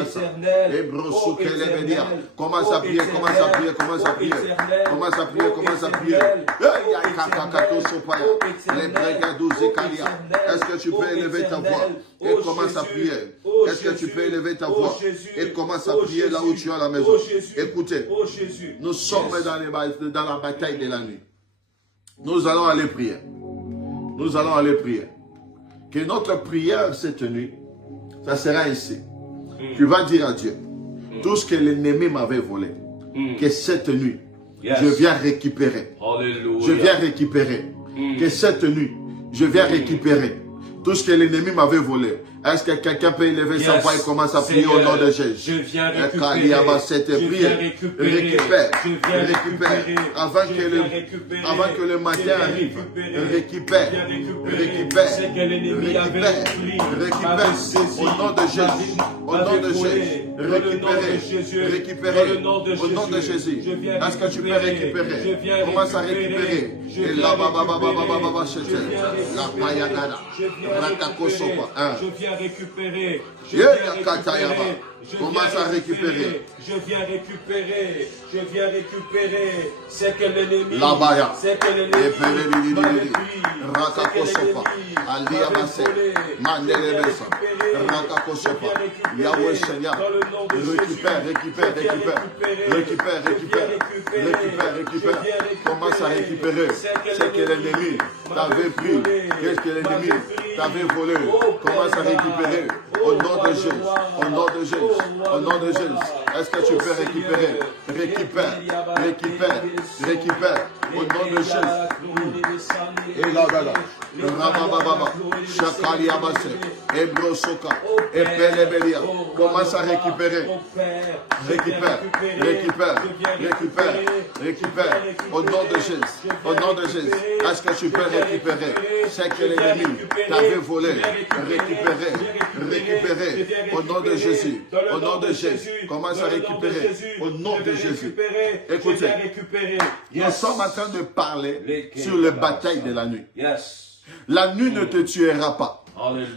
et Broso Kelebedia, commence à prier, commence à prier, commence à prier, commence à prier, commence à prier. Yakakato Sopaya, les Bregadou Zekalia. Est-ce que tu peux élever ta voix et commence à prier? Est-ce que tu peux élever ta voix et commence à prier là où tu es à la maison? Écoutez, nous sommes dans la bataille de la nuit. Nous allons aller prier. Nous allons aller prier. Que notre prière cette nuit, ça sera ainsi. Tu vas dire à Dieu, tout ce que l'ennemi m'avait volé, que cette nuit, je viens récupérer. Je viens récupérer. Que cette nuit, je viens récupérer tout ce que l'ennemi m'avait volé. Est-ce que quelqu'un peut élever sa voix et commence à prier au nom de Jésus? Je viens récupérer. Récupère. Avant que le matin arrive. Récupère. Au nom de Jésus. Au nom de Jésus. Récupérer. Au nom de Jésus. Est-ce que tu peux récupérer? Commence à récupérer. Et là, la payanada. Rakakosopa. Je viens récupérer. Commence à récupérer. Je viens récupérer. C'est que l'ennemi. C'est que l'ennemi. Rakakosopa. Aliabase. Mandelebesa. Rakakosopa. Yahweh Seigneur. Récupère. Commence à récupérer. C'est que l'ennemi t'avait pris. Qu'est-ce que l'ennemi t'avait volé? Commence à récupérer. Au nom de Jésus. Au nom de Jésus. Au nom de Jésus. Est-ce que tu peux récupérer? Récupère. Au nom de Jésus. Et là. Rabababa. Shakaliabase. Ebrosoka. Epelebelia. Commence à récupérer. Récupère. Au nom de Jésus. Au nom de Jésus. Est-ce que tu peux récupérer? C'est que l'ennemi t'avait volé. Récupérer. Au nom de Jésus. Au nom de Jésus. Commence à récupérer. Au nom de Jésus. Écoutez. Nous sommes en train de parler sur les batailles de la nuit. La nuit ne te tuera pas.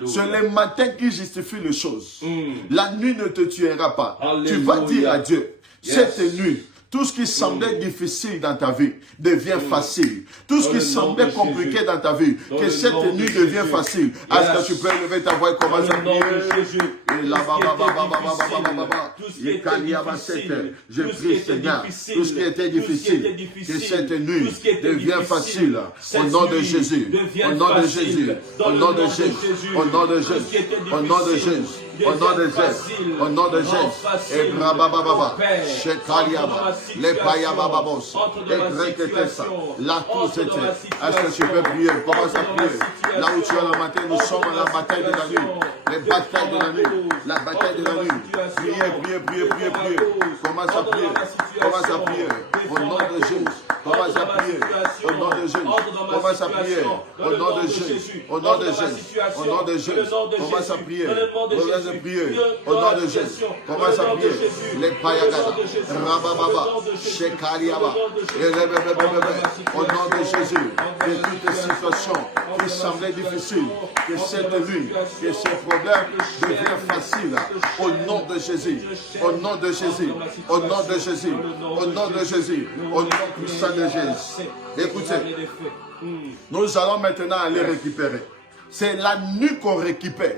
C'est le matin qui justifie les choses. La nuit ne te tuera pas. Tu vas dire à Dieu, cette nuit, tout ce qui semblait difficile dans ta vie devient facile. Tout ce qui semblait compliqué dans ta vie, que cette nuit devient facile. Est-ce que tu peux lever ta voix et commencer à prier? Et là, je prie, Seigneur, tout ce qui était difficile, que cette nuit devient facile. Au nom de Jésus. Au nom de Jésus. Au nom de Jésus. Au nom de Jésus. Au nom de Jésus. Au nom de Jésus. Au nom de Jésus. Et brabababa. Shekaliaba. Les payabababos. Et breketesa. La tout c'était. Est-ce que tu peux prier? Commence à prier. Là où tu es le matin, nous sommes à la bataille de la nuit. Les batailles de la nuit. La bataille de la nuit. Priez. Commence à prier. Au nom de Jésus. Commence à prier. Au nom de Jésus. Au nom de Jésus. Au nom de Jésus. Commence à prier. Commence à prier. Au nom de Jésus. Commence à prier. Les payagada. Rabababa. Shekariaba. Au nom de Jésus. Que toutes les situations qui semblaient difficiles, que cette nuit, que ces problèmes deviennent faciles. Au nom de Jésus. Au nom de Jésus. Au nom de Jésus. Au nom de Jésus. Au nom puissant de Jésus. Écoutez, nous allons maintenant aller récupérer. C'est la nuit qu'on récupère.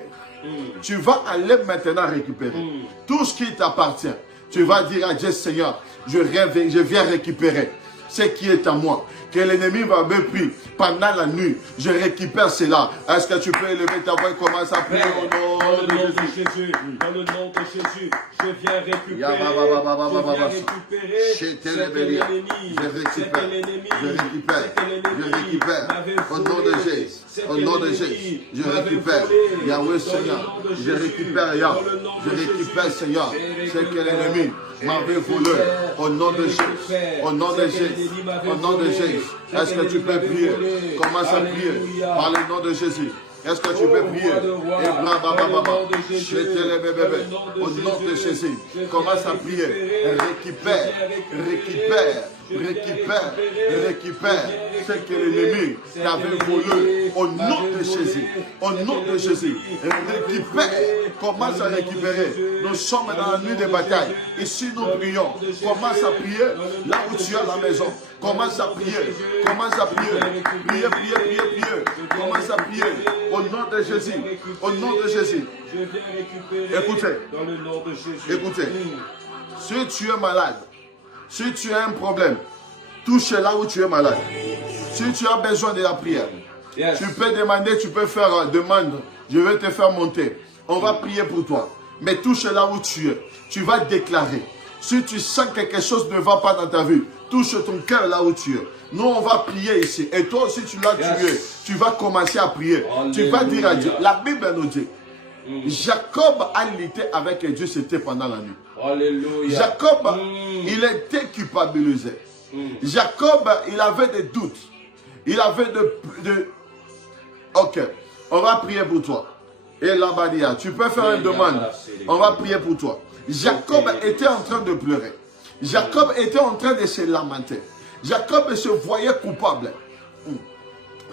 Tu vas aller maintenant récupérer tout ce qui t'appartient. Tu vas dire à Dieu, Seigneur, je viens récupérer ce qui est à moi. Que l'ennemi va me prier pendant la nuit. Je récupère cela. Est-ce que tu peux élever ta voix et commencer à prier au nom de Jésus? Dans le nom de Jésus, je viens récupérer. Je récupère. Au nom de Jésus. Au nom de Jésus. Je récupère. Yahweh Seigneur. Je récupère Yahweh. Je récupère Seigneur. C'est que l'ennemi m'avait volé. Au nom de Jésus. Au nom de Jésus. Au nom de Jésus. Est-ce que tu peux prier? Commence à prier par le nom de Jésus. Est-ce que tu peux prier? Au nom de Jésus. Commence à prier. Récupère. Ce que l'ennemi t'avait volé. Au nom de Jésus. Au nom de Jésus. Récupère. Commence à récupérer. Nous sommes dans la nuit de bataille. Ici nous prions. Commence à prier là où tu es à la maison. Commence à prier. Commence à prier. Priez. Commence à prier. Au nom de Jésus. Au nom de Jésus. Écoutez. Si tu es malade, si tu as un problème, touche là où tu es malade. Si tu as besoin de la prière, tu peux demander, tu peux faire demande. Je vais te faire monter. On va prier pour toi. Mais touche là où tu es. Tu vas déclarer. Si tu sens que quelque chose ne va pas dans ta vie, touche ton cœur là où tu es. Nous, on va prier ici. Et toi aussi, tu l'as tué. Tu vas commencer à prier. Alléluia. Tu vas dire à Dieu. La Bible nous dit, Jacob a lutté avec Dieu, c'était pendant la nuit. Alléluia. Jacob, il était culpabilisé. Jacob, il avait des doutes. Il avait Ok, on va prier pour toi. Et là-bas, tu peux faire une demande. On va prier pour toi. Jacob était en train de pleurer. Jacob était en train de se lamenter. Jacob se voyait coupable.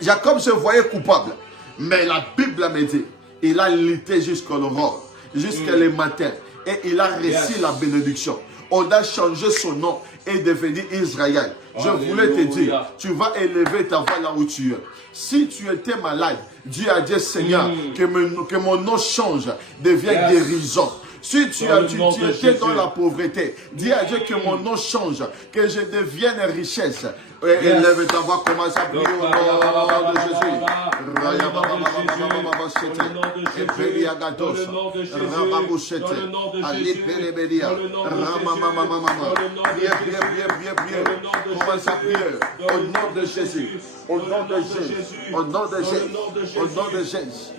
Jacob se voyait coupable. Mais la Bible me dit, il a lutté jusqu'à l'aurore, jusqu'à le matin. Et il a reçu la bénédiction. On a changé son nom et devenu Israël. Je voulais te dire, tu vas élever ta voix là où tu es. Si tu étais malade, dis à Dieu, Seigneur, que mon nom change, devienne guérison. Si tu étais dans la pauvreté, dis à Dieu que mon nom change, que je devienne richesse. Élève ta voix, commence à prier au nom de Jésus. Commence à prier au nom de Jésus. Au nom de Jésus. Au nom de Jésus. Au nom de Jésus.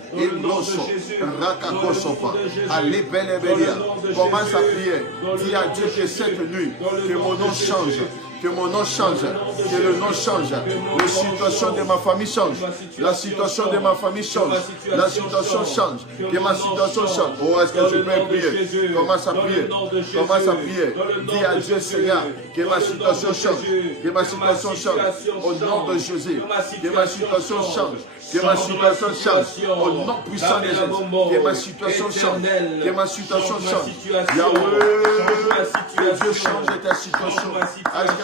Commence à prier. Dis à Dieu que cette nuit, que mon nom change. Que mon nom change, que le nom change, la situation de ma famille change, la situation de ma famille change, la situation change, que ma situation change. Oh, est-ce que tu peux prier? Commence à prier, commence à prier. Dis à Dieu, Seigneur, que ma situation change, que ma situation change, au nom de Jésus, que ma situation change, que ma situation change, au nom puissant de Jésus, que ma situation change, que ma situation change. Yahweh, que Dieu change ta situation.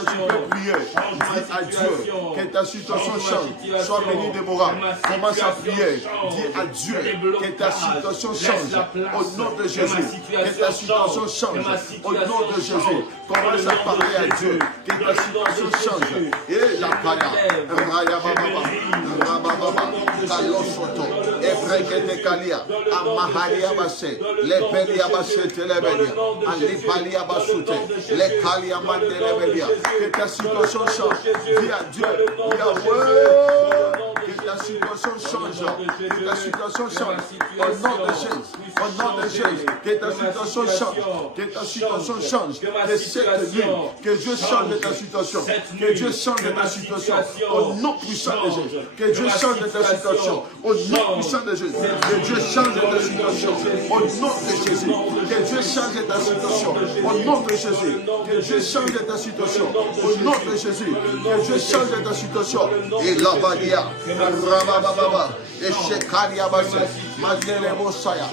Tu peux prier, dis à Dieu que ta situation change. Sois béni, Déborah. Commence à prier. Dis à Dieu que ta situation change. Au nom de Jésus. Que ta situation change. Au nom de Jésus. Commence à parler à Dieu. Que ta situation change. Et la paya. Raya baba. Rababa. Kalosoto. Ebrekete kalia. Amaharia basse. Le pelia basse telebelia. Ali palia basute. Le kalia mandelebelia. Que ta situation change. Dis à Dieu, Yahweh, que ta situation change. Que ta situation change. Au nom de Jésus. Au nom de Jésus. Que ta situation change. Que ta situation change. Que cette nuit, que Dieu change ta situation. Que Dieu change ta situation. Au nom puissant de Jésus. Que Dieu change ta situation. Au nom puissant de Jésus. Que Dieu change ta situation. Au nom de Jésus. Que Dieu change ta situation. Au nom de Jésus. Que Dieu change ta situation. Au nom de Jésus. Que Dieu change ta situation. Et là-bas, Rabababa, et Shekaria Basse, Madele Bosaya,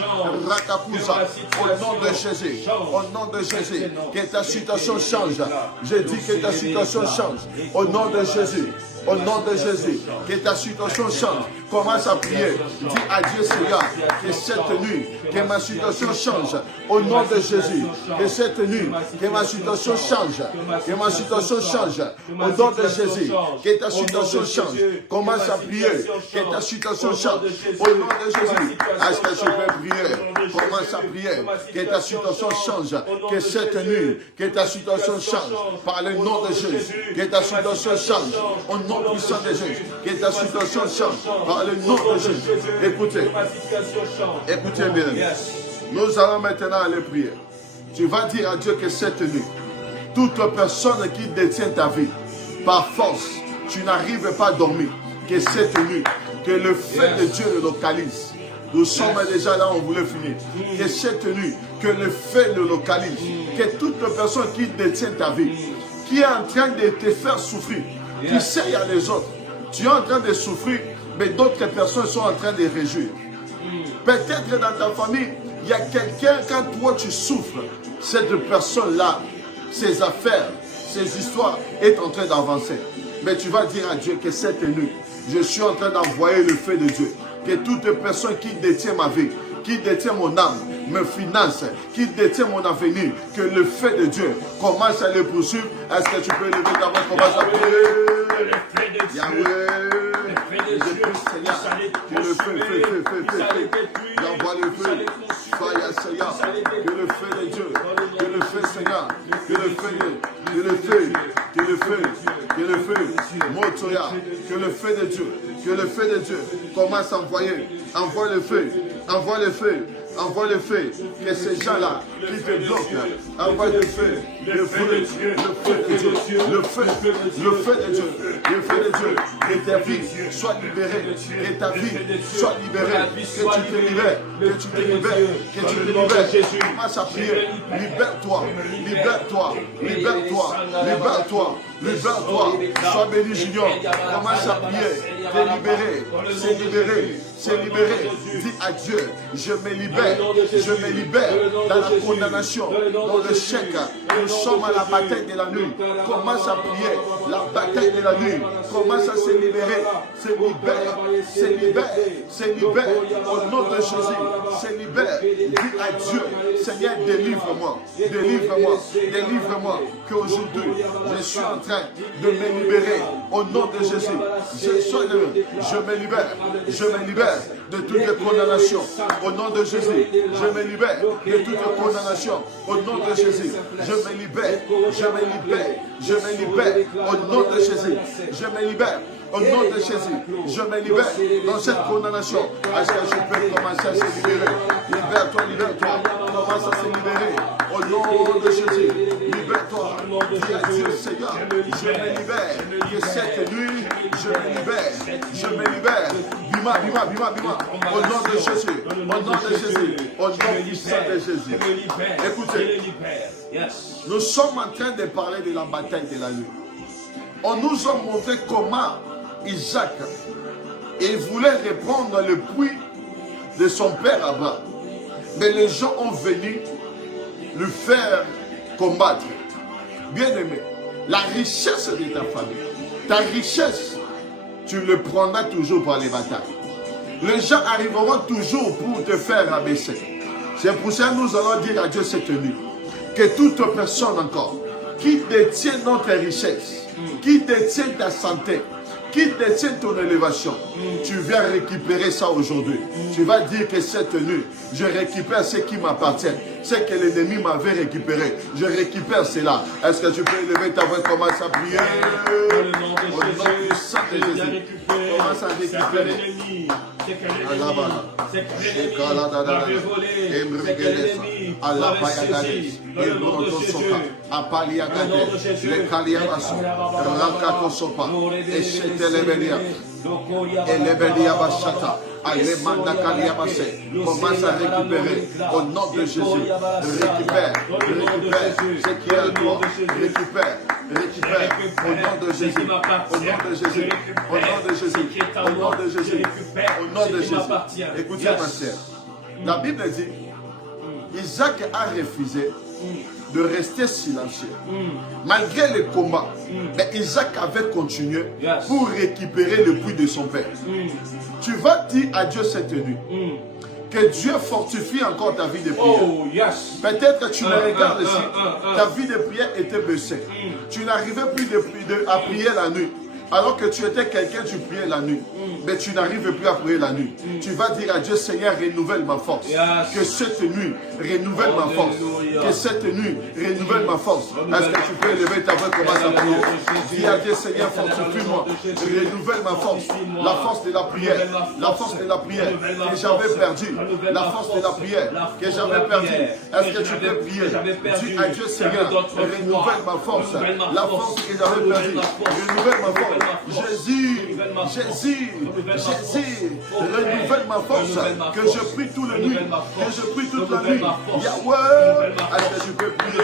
Rakapuza, au nom de Jésus. Au nom de Jésus. Que ta situation change. Je dis que ta situation change. Au nom de Jésus. Au nom de Jésus, que ta situation change. Commence à prier. Dis à Dieu, Seigneur, que cette nuit, que ma situation change. Au nom de Jésus, que cette nuit, que ma situation change. Que ma situation change. Au nom de Jésus, que ta situation change. Commence à prier. Que ta situation change. Au nom de Jésus, est-ce que je peux prier? Commence à prier. Que ta situation change. Que cette nuit, que ta situation change. Par le nom de Jésus, que ta situation change. Au nom puissant de Jésus, que ta situation change. Par le nom de Jésus. Écoutez. Écoutez bien. Nous allons maintenant aller prier. Tu vas dire à Dieu que cette nuit, toute personne qui détient ta vie, par force, tu n'arrives pas à dormir. Que cette nuit, que le feu de Dieu le localise. Nous sommes déjà là, on voulait finir. Que cette nuit, que le feu le localise. Que toute personne qui détient ta vie, qui est en train de te faire souffrir, tu sais, il y a les autres. Tu es en train de souffrir, mais d'autres personnes sont en train de réjouir. Peut-être dans ta famille, il y a quelqu'un, quand toi tu souffres, cette personne-là, ses affaires, ses histoires, est en train d'avancer. Mais tu vas dire à Dieu que cette nuit, je suis en train d'envoyer le feu de Dieu. Que toute personne qui détient ma vie, qui détient mon âme, me finance, qui détient mon avenir, que le feu de Dieu commence à le poursuivre. Est-ce que tu peux lever ta main, commence à prier? Yahweh, je prie, Seigneur, que le feu. J'envoie le feu. Soyez, Seigneur, que le feu de Dieu, que le feu, Seigneur, que le feu, Motoya, que le feu de Dieu, que le feu de Dieu commence à envoyer. Envoie le feu, envoie le feu. Envoie le feu, que ces gens-là qui te bloquent, envoie le feu, le feu de Dieu, le feu de Dieu, le feu de Dieu, le feu de Dieu, que ta vie soit libérée, que ta vie soit libérée, que tu te libères, que tu te libères, que tu te libères. Commence à prier, libère-toi, libère-toi, libère-toi, libère-toi, libère-toi, sois béni Junior, commence à prier, t'es libéré, c'est libéré, c'est libéré, dis à Dieu, je me libère dans la condamnation, dans le chèque. Nous sommes à la bataille de la nuit. Commence à prier. La bataille de la nuit commence à se libérer. Se libère. Au nom de Jésus, se libère. Dis à Dieu, Seigneur, délivre-moi. Délivre-moi. Qu'aujourd'hui, je suis en train de me libérer. Au nom de Jésus, je me libère de toute condamnation. Au nom de Jésus, je me libère de toute condamnation. Au nom de Jésus, je me libère. Au nom de Jésus, je me libère. Au nom de Jésus, je me libère dans cette condamnation. Est-ce que je peux commencer à se libérer? Libère-toi. Commence à se libérer. Au nom de Jésus, libère-toi. Dis à Dieu, Seigneur, je me libère. Que cette nuit, je me libère. Bima. Au nom de Jésus. Au nom puissant de Jésus. Écoutez, nous sommes en train de parler de la bataille de la nuit. On nous a montré comment Isaac voulait reprendre le puits de son père Abraham. Mais les gens ont venu le faire combattre. Bien-aimé, la richesse de ta famille, ta richesse, tu le prendras toujours par les batailles. Les gens arriveront toujours pour te faire abaisser. C'est pour ça que nous allons dire à Dieu cette nuit que toute personne encore qui détient notre richesse, qui détient ta santé, qui détient ton élévation. Tu viens récupérer ça aujourd'hui. Tu vas dire que cette nuit, je récupère ce qui m'appartient. Ce que l'ennemi m'avait récupéré. Je récupère cela. Est-ce que tu peux élever ta voix, commence à prier? Au nom de Jésus, commence à récupérer. C'est que l'ennemi m'avait volé. C'est que l'ennemi m'avait saisi. Dans le nom de Jésus. Au nom de Jésus. Commence à récupérer au nom de Jésus. Récupère ce qui est à toi. Récupère au nom de Jésus. Au nom de Jésus. Au nom de Jésus. Au nom de Jésus. Au nom de Jésus. Écoutez ma sœur. La Bible dit, Isaac a refusé de rester silencieux. Malgré les combats, mais Isaac avait continué pour récupérer le puits de son père. Tu vas dire à Dieu cette nuit que Dieu fortifie encore ta vie de prière. Peut-être que tu me regardes ici, ta vie de prière était baissée. Tu n'arrivais plus à prier la nuit. Alors que tu étais quelqu'un, tu priais la nuit. Mais tu n'arrives plus à prier la nuit. Tu vas dire à Dieu, Seigneur, renouvelle ma force. Que cette nuit, renouvelle ma force. Que cette nuit, renouvelle ma force. Est-ce que tu peux élever ta voix, commence à prier? Dis à Dieu, Seigneur, fortifie-moi. Renouvelle ma force. La force de la prière. La force de la prière que j'avais perdue. La force de la prière que j'avais perdue. Est-ce que tu peux prier? Dis à Dieu, Seigneur, renouvelle ma force. La force que j'avais perdue. Renouvelle ma force. Jésus, renouvelle ma force, que je prie toute la nuit, que je prie toute la nuit. Yahweh, est-ce que tu peux prier?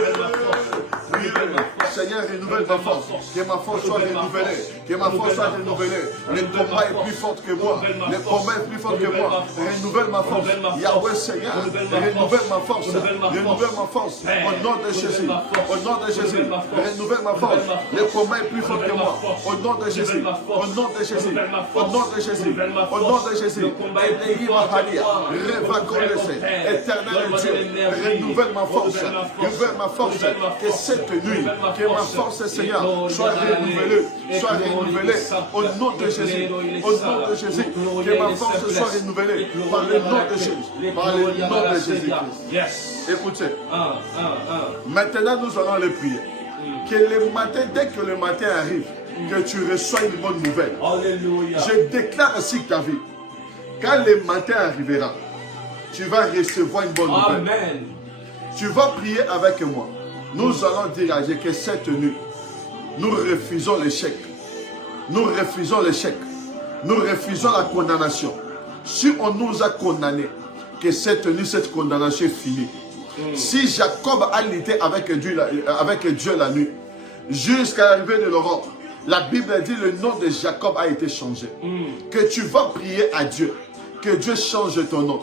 Seigneur, renouvelle ma force, que ma force soit renouvelée, que ma force soit renouvelée. Le combat est plus fort que moi, le combat est plus fort que moi. Renouvelle ma force, Yahweh Seigneur, renouvelle ma force, renouvelle ma force. Au nom de Jésus, au nom de Jésus, renouvelle ma force. Le combat est plus fort que moi. Au nom de Jésus, au nom de Jésus, au nom de Jésus, au nom de Jésus. Éternel Dieu, renouvelle ma force, renouvelle ma force, que cette nuit, que ma force, Seigneur, soit renouvelée, au nom de Jésus, au nom de Jésus, que ma force soit renouvelée par le nom de Jésus, par le nom de Jésus-Christ. Écoutez, maintenant nous allons les prier. Que le matin, dès que le matin arrive, que tu reçois une bonne nouvelle. Alléluia. Je déclare ainsi ta vie. Quand le matin arrivera, tu vas recevoir une bonne nouvelle. Amen. Tu vas prier avec moi. Nous allons dire à Dieu que cette nuit, nous refusons l'échec. Nous refusons l'échec. Nous refusons la condamnation. Si on nous a condamnés, que cette nuit, cette condamnation est finie. Si Jacob a lutté avec Dieu la nuit, jusqu'à l'arrivée de l'aurore, la Bible dit le nom de Jacob a été changé. Que tu vas prier à Dieu, que Dieu change ton nom.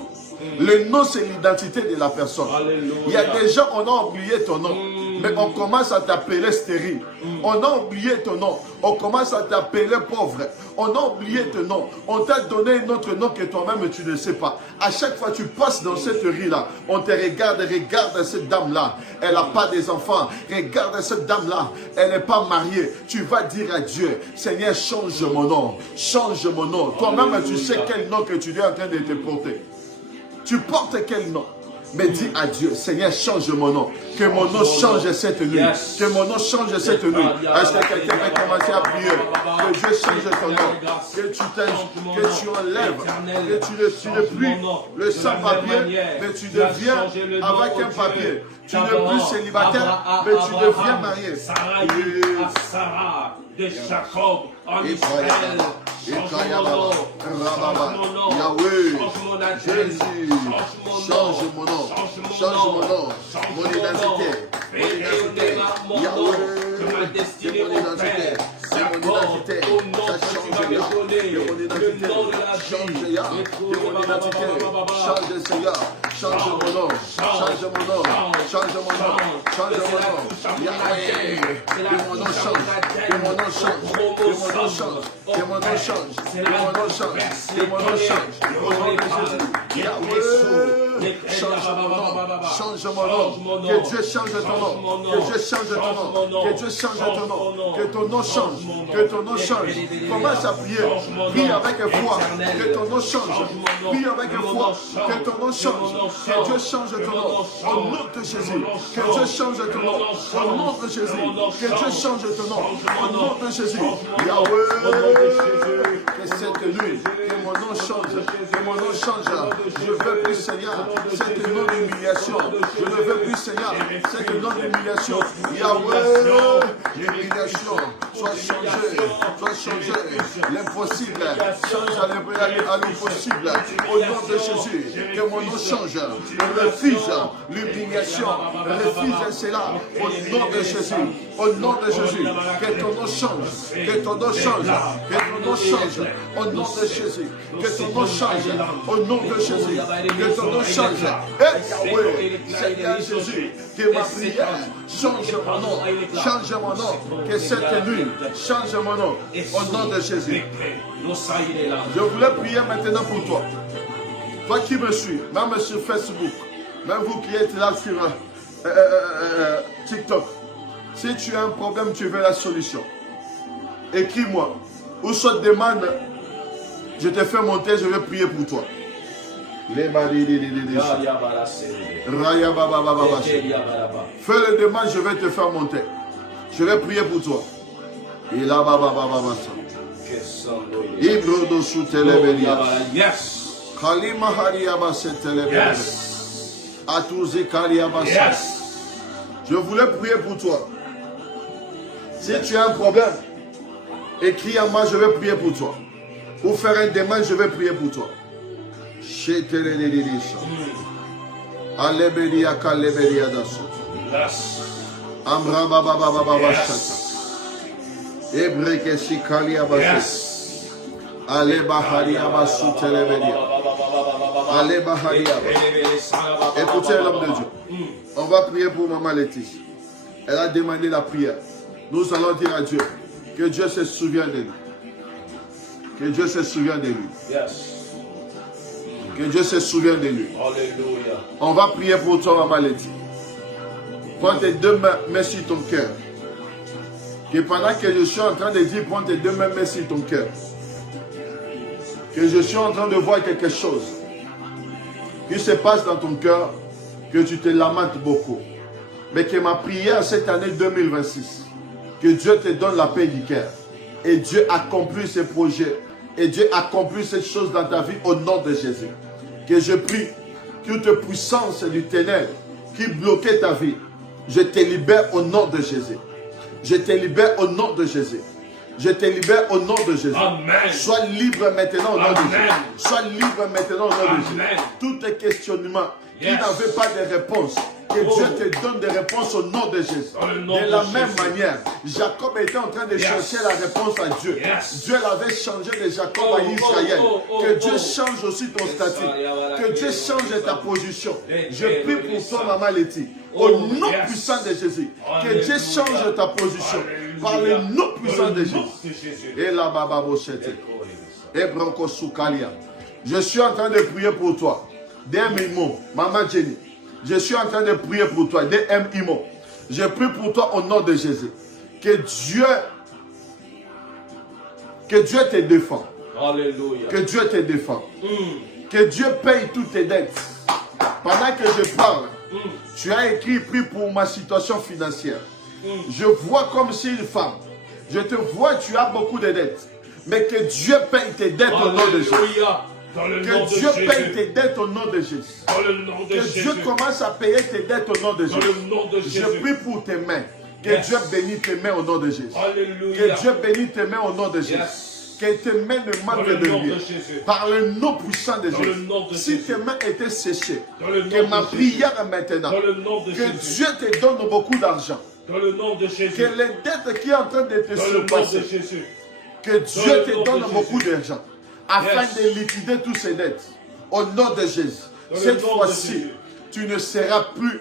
Le nom, c'est l'identité de la personne. Alléluia. Il y a des gens, on a oublié ton nom, mais on commence à t'appeler stérile. On a oublié ton nom, on commence à t'appeler pauvre. On a oublié ton nom, on t'a donné un autre nom que toi-même tu ne sais pas. À chaque fois que tu passes dans cette rue-là, on te regarde, regarde cette dame-là, elle n'a pas des enfants. Regarde cette dame-là, elle n'est pas mariée. Tu vas dire à Dieu, Seigneur, change mon nom, change mon nom. Toi-même, tu sais quel nom que tu es en train de te porter. Tu portes quel nom? Mais dis à Dieu, Seigneur, change mon nom. Que mon nom change cette nuit. Que mon nom change cette nuit. Est-ce que quelqu'un va commencer à prier? Que Dieu change ton nom. Que tu enlèves. Que tu ne plus le sans-papier, mais tu deviens avec un papier. Tu n'es plus célibataire, mais tu deviens marié. Sarah de Jacob en Israël. Yahweh, Jésus, change mon nom, change mon nom, mon identité, Yahweh, ma destinée mon identité, c'est mon identité, ça change là, mon identité, change là, mon identité, change Seigneur, change mon nom, change mon nom, change mon nom, change mon nom, Yahweh, que mon nom change, que mon nom change, que mon nom change, que mon nom change, que mon nom change, que mon nom change, au nom de Jésus, Yahweh, change mon nom, change mon nom, que Dieu change ton nom, que Dieu change ton nom, que Dieu change ton nom, que ton nom change, que ton nom change. Commence à prier, prie avec foi, que ton nom change, prie avec foi, que ton nom change, que Dieu change ton nom, au nom de Jésus, que Dieu change ton nom, au nom de Jésus, que Dieu change ton nom, au nom de Jésus, Yahweh, que cette nuit, que mon nom change, que mon nom change, je veux plus Seigneur, cette nom d'humiliation, je ne veux plus Seigneur, cette nom d'humiliation, Yahweh, l'humiliation, soit changé, l'impossible, change à l'impossible, au nom de Jésus, que mon nom change, refuse l'humiliation, refuse cela, au nom de Jésus, au nom de Jésus, que ton nom change, que ton nom change, que ton nom change, au nom de Jésus, que ton nom change, au nom de Jésus, que ton nom change, et Yahweh, Seigneur Jésus, que ma prière change mon nom, que cette nuit change mon nom, au nom de Jésus. Je voulais prier maintenant pour toi. Toi qui me suis, même sur Facebook, même vous qui êtes là sur TikTok, si tu as un problème, tu veux la solution, écris-moi. Ou soit demande, je te fais monter, je vais prier pour toi. Fais le demande, je vais te faire monter. Je vais prier pour toi. Et là, je voulais prier pour toi. Si tu as un problème, écris à moi, je vais prier pour toi. Ou faire une demande, je vais prier pour toi. Écoutez l'homme de Dieu. On va prier pour Maman Laetitia. Elle a demandé la prière. Nous allons dire à Dieu que Dieu se souvient de nous. Que Dieu se souvient de lui. Que Dieu se souvient de lui. Alléluia. On va prier pour toi, Maman Laetitia. Prends tes deux mains, mets sur ton cœur. Que pendant que je suis en train de dire, prends tes deux mains, mets sur ton cœur. Que je suis en train de voir quelque chose qui se passe dans ton cœur, que tu te lamentes beaucoup. Mais que ma prière cette année 2026, que Dieu te donne la paix du cœur. Et Dieu accomplit ses projets. Et Dieu accomplit ces choses dans ta vie au nom de Jésus. Que je prie, toute puissance du ténèbre qui bloquait ta vie, je te libère au nom de Jésus. Je te libère au nom de Jésus. Je te libère au nom de Jésus. Amen. Sois libre maintenant au nom de Jésus. Sois libre maintenant au nom de Jésus. Amen. Tous tes questionnements qui n'avaient pas de réponse, que Dieu te donne des réponses au nom de Jésus. De la même manière, Jacob était en train de chercher la réponse à Dieu. Dieu l'avait changé de Jacob à Israël. Que Dieu change aussi ton statut. Que Dieu change ta position. Je prie pour toi, Maman Laetitia. Au nom puissant de Jésus. Que Dieu change ta position. Par le nom puissant de Jésus. Et là, Baba Bochete. Et Branco Soukalia. Je suis en train de prier pour toi. DM-Imo, Maman Jenny. Je suis en train de prier pour toi. DM-Imo. Je prie pour toi au nom de Jésus. Que Dieu te défend. Alléluia. Que Dieu te défend. Que Dieu paye toutes tes dettes. Pendant que je parle, tu as écrit, prie pour ma situation financière. Je vois comme si une femme. Je te vois, tu as beaucoup de dettes. Mais que Dieu paye tes dettes au nom de Jésus. Que Dieu paye tes dettes au nom de Jésus. Que Dieu commence à payer tes dettes au nom de Jésus. Je prie pour tes mains. Que Dieu bénisse tes mains au nom de Jésus. Que Dieu bénisse tes mains au nom de Jésus. Que tes mains ne manquent de rien. Par le nom puissant de Jésus. Si tes mains étaient séchées, que ma prière maintenant, que Dieu te donne beaucoup d'argent. Dans le nom de Jésus. Que les dettes qui sont en train de te surpasser, que Dieu te donne beaucoup d'argent afin de liquider toutes ces dettes. Au nom de Jésus. Cette fois-ci, tu ne seras plus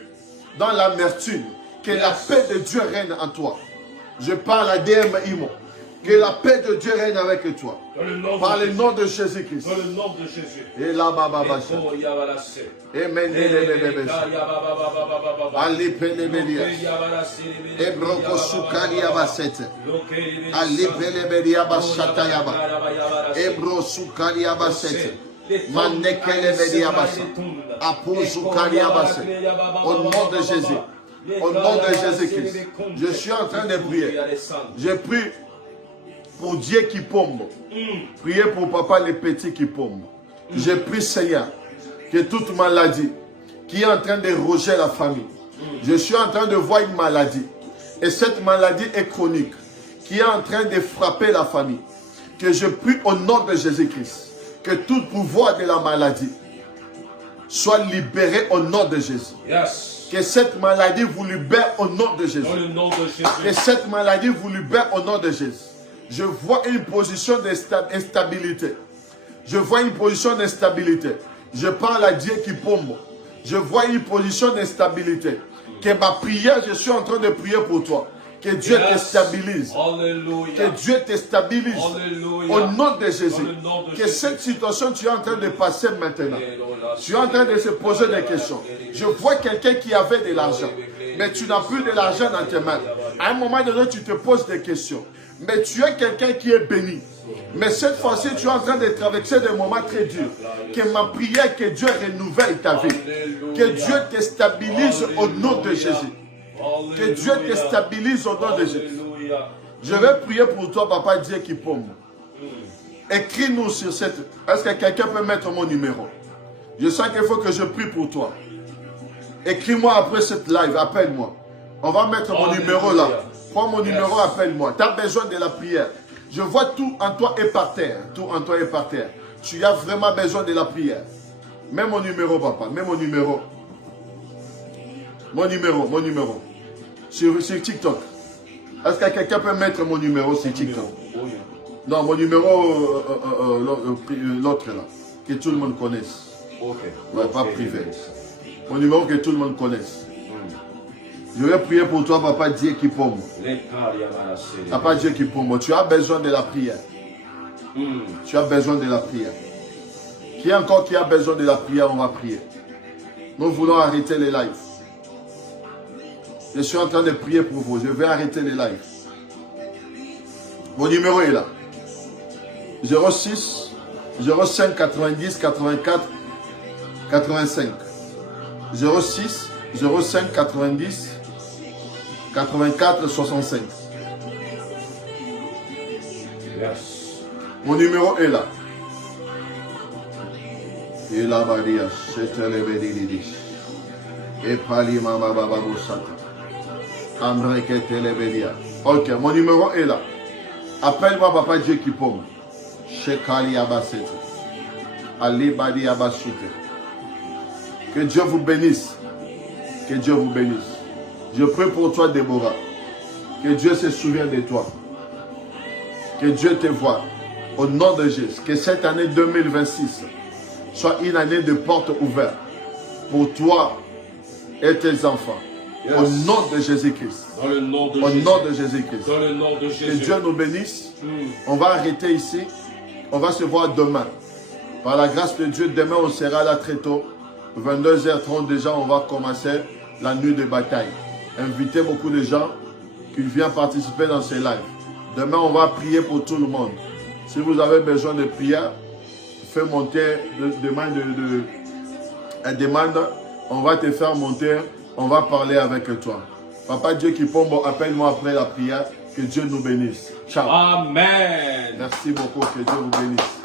dans l'amertume. Que la paix de Dieu règne en toi. Je parle à DM Imo. Que la paix de Dieu règne avec toi. Par le nom de Jésus-Christ. Dans le nom de Jésus. Et là, baba, Amen. Ali Pelebedia. Ebroko Sukaria Basete. Ali Pelebedia Bashatayaba. Ebro Sukaria Basete. Manekelebedia Basa. Apo Sukaria Basete. Au nom de Jésus. Au nom de Jésus-Christ. Je suis en train de prier. Je prie pour Dieu qui pombe. Priez pour papa les petits qui pombe. Je prie Seigneur que toute maladie qui est en train de roger la famille. Je suis en train de voir une maladie. Et cette maladie est chronique. Qui est en train de frapper la famille. Que je prie au nom de Jésus-Christ. Que tout pouvoir de la maladie soit libéré au nom de Jésus. Yes. Que cette maladie vous libère au nom de Jésus. Dans le nom de Jésus. Que cette maladie vous libère au nom de Jésus. Je vois une position d'instabilité. Je vois une position d'instabilité. Je parle à Dieu qui pombe. Je vois une position d'instabilité. Que ma prière, je suis en train de prier pour toi. Que Dieu te stabilise. Alléluia. Que Dieu te stabilise. Alléluia. Au nom de Jésus. Nom de que Jésus. cette situation, tu es en train de passer maintenant. Tu es en train de se poser des questions. Je vois quelqu'un qui avait de l'argent. Mais tu n'as plus de l'argent dans tes mains. À un moment donné, tu te poses des questions. Mais tu es quelqu'un qui est béni. Mais cette fois-ci, tu es en train de traverser des moments très durs. Que ma prière, que Dieu renouvelle ta vie. Que Dieu te stabilise au nom de Jésus. Que Dieu te stabilise au nom de Jésus. Je vais prier pour toi, papa Dieu qui pombe. Écris-nous sur cette... Est-ce que quelqu'un peut mettre mon numéro? Je sens qu'il faut que je prie pour toi. Écris-moi après cette live, appelle-moi. On va mettre mon numéro là. Prends mon numéro, appelle-moi. Tu as besoin de la prière. Je vois tout en toi est par terre. Tout en toi est par terre. Tu as vraiment besoin de la prière. Mets mon numéro, papa. Mets mon numéro. Mon numéro. Sur TikTok. Est-ce que quelqu'un peut mettre mon numéro sur TikTok? Non, mon numéro, l'autre là. Que tout le monde connaisse. Ouais, pas privé. Mon numéro que tout le monde connaisse. Je vais prier pour toi, papa Dieu qui pombe. Papa Dieu qui pombe. Tu as besoin de la prière. Tu as besoin de la prière. Qui encore qui a besoin de la prière, on va prier. Nous voulons arrêter les lives. Je suis en train de prier pour vous. Je vais arrêter les lives. Mon numéro est là. 06 05 90 84 85. 06 05 90 84 65. Yes. Mon numéro est là. Et là, Badia, c'était le Bédidis. Et Pali Mama Baba Boussata. Ambreke Télévédia. Ok, mon numéro est là. Appelle-moi Papa Dieu qui pombe. Shekali Abasete. Ali Badi Abasute. Que Dieu vous bénisse. Que Dieu vous bénisse. Je prie pour toi, Déborah. Que Dieu se souvienne de toi. Que Dieu te voie. Au nom de Jésus. Que cette année 2026 soit une année de portes ouvertes pour toi et tes enfants. Yes. Au nom de Jésus-Christ. Dans le nom de Au Jésus. nom de Jésus-Christ. Dans le nom de Jésus. Que Dieu nous bénisse. On va arrêter ici. On va se voir demain. Par la grâce de Dieu, demain on sera là très tôt. 22h30 déjà, on va commencer la nuit de bataille. Invitez beaucoup de gens qui viennent participer dans ces lives. Demain, on va prier pour tout le monde. Si vous avez besoin de prière, fais monter, demande, on va te faire monter, on va parler avec toi. Papa Dieu qui pombe, appelle-moi après la prière, que Dieu nous bénisse. Ciao. Amen. Merci beaucoup, que Dieu vous bénisse.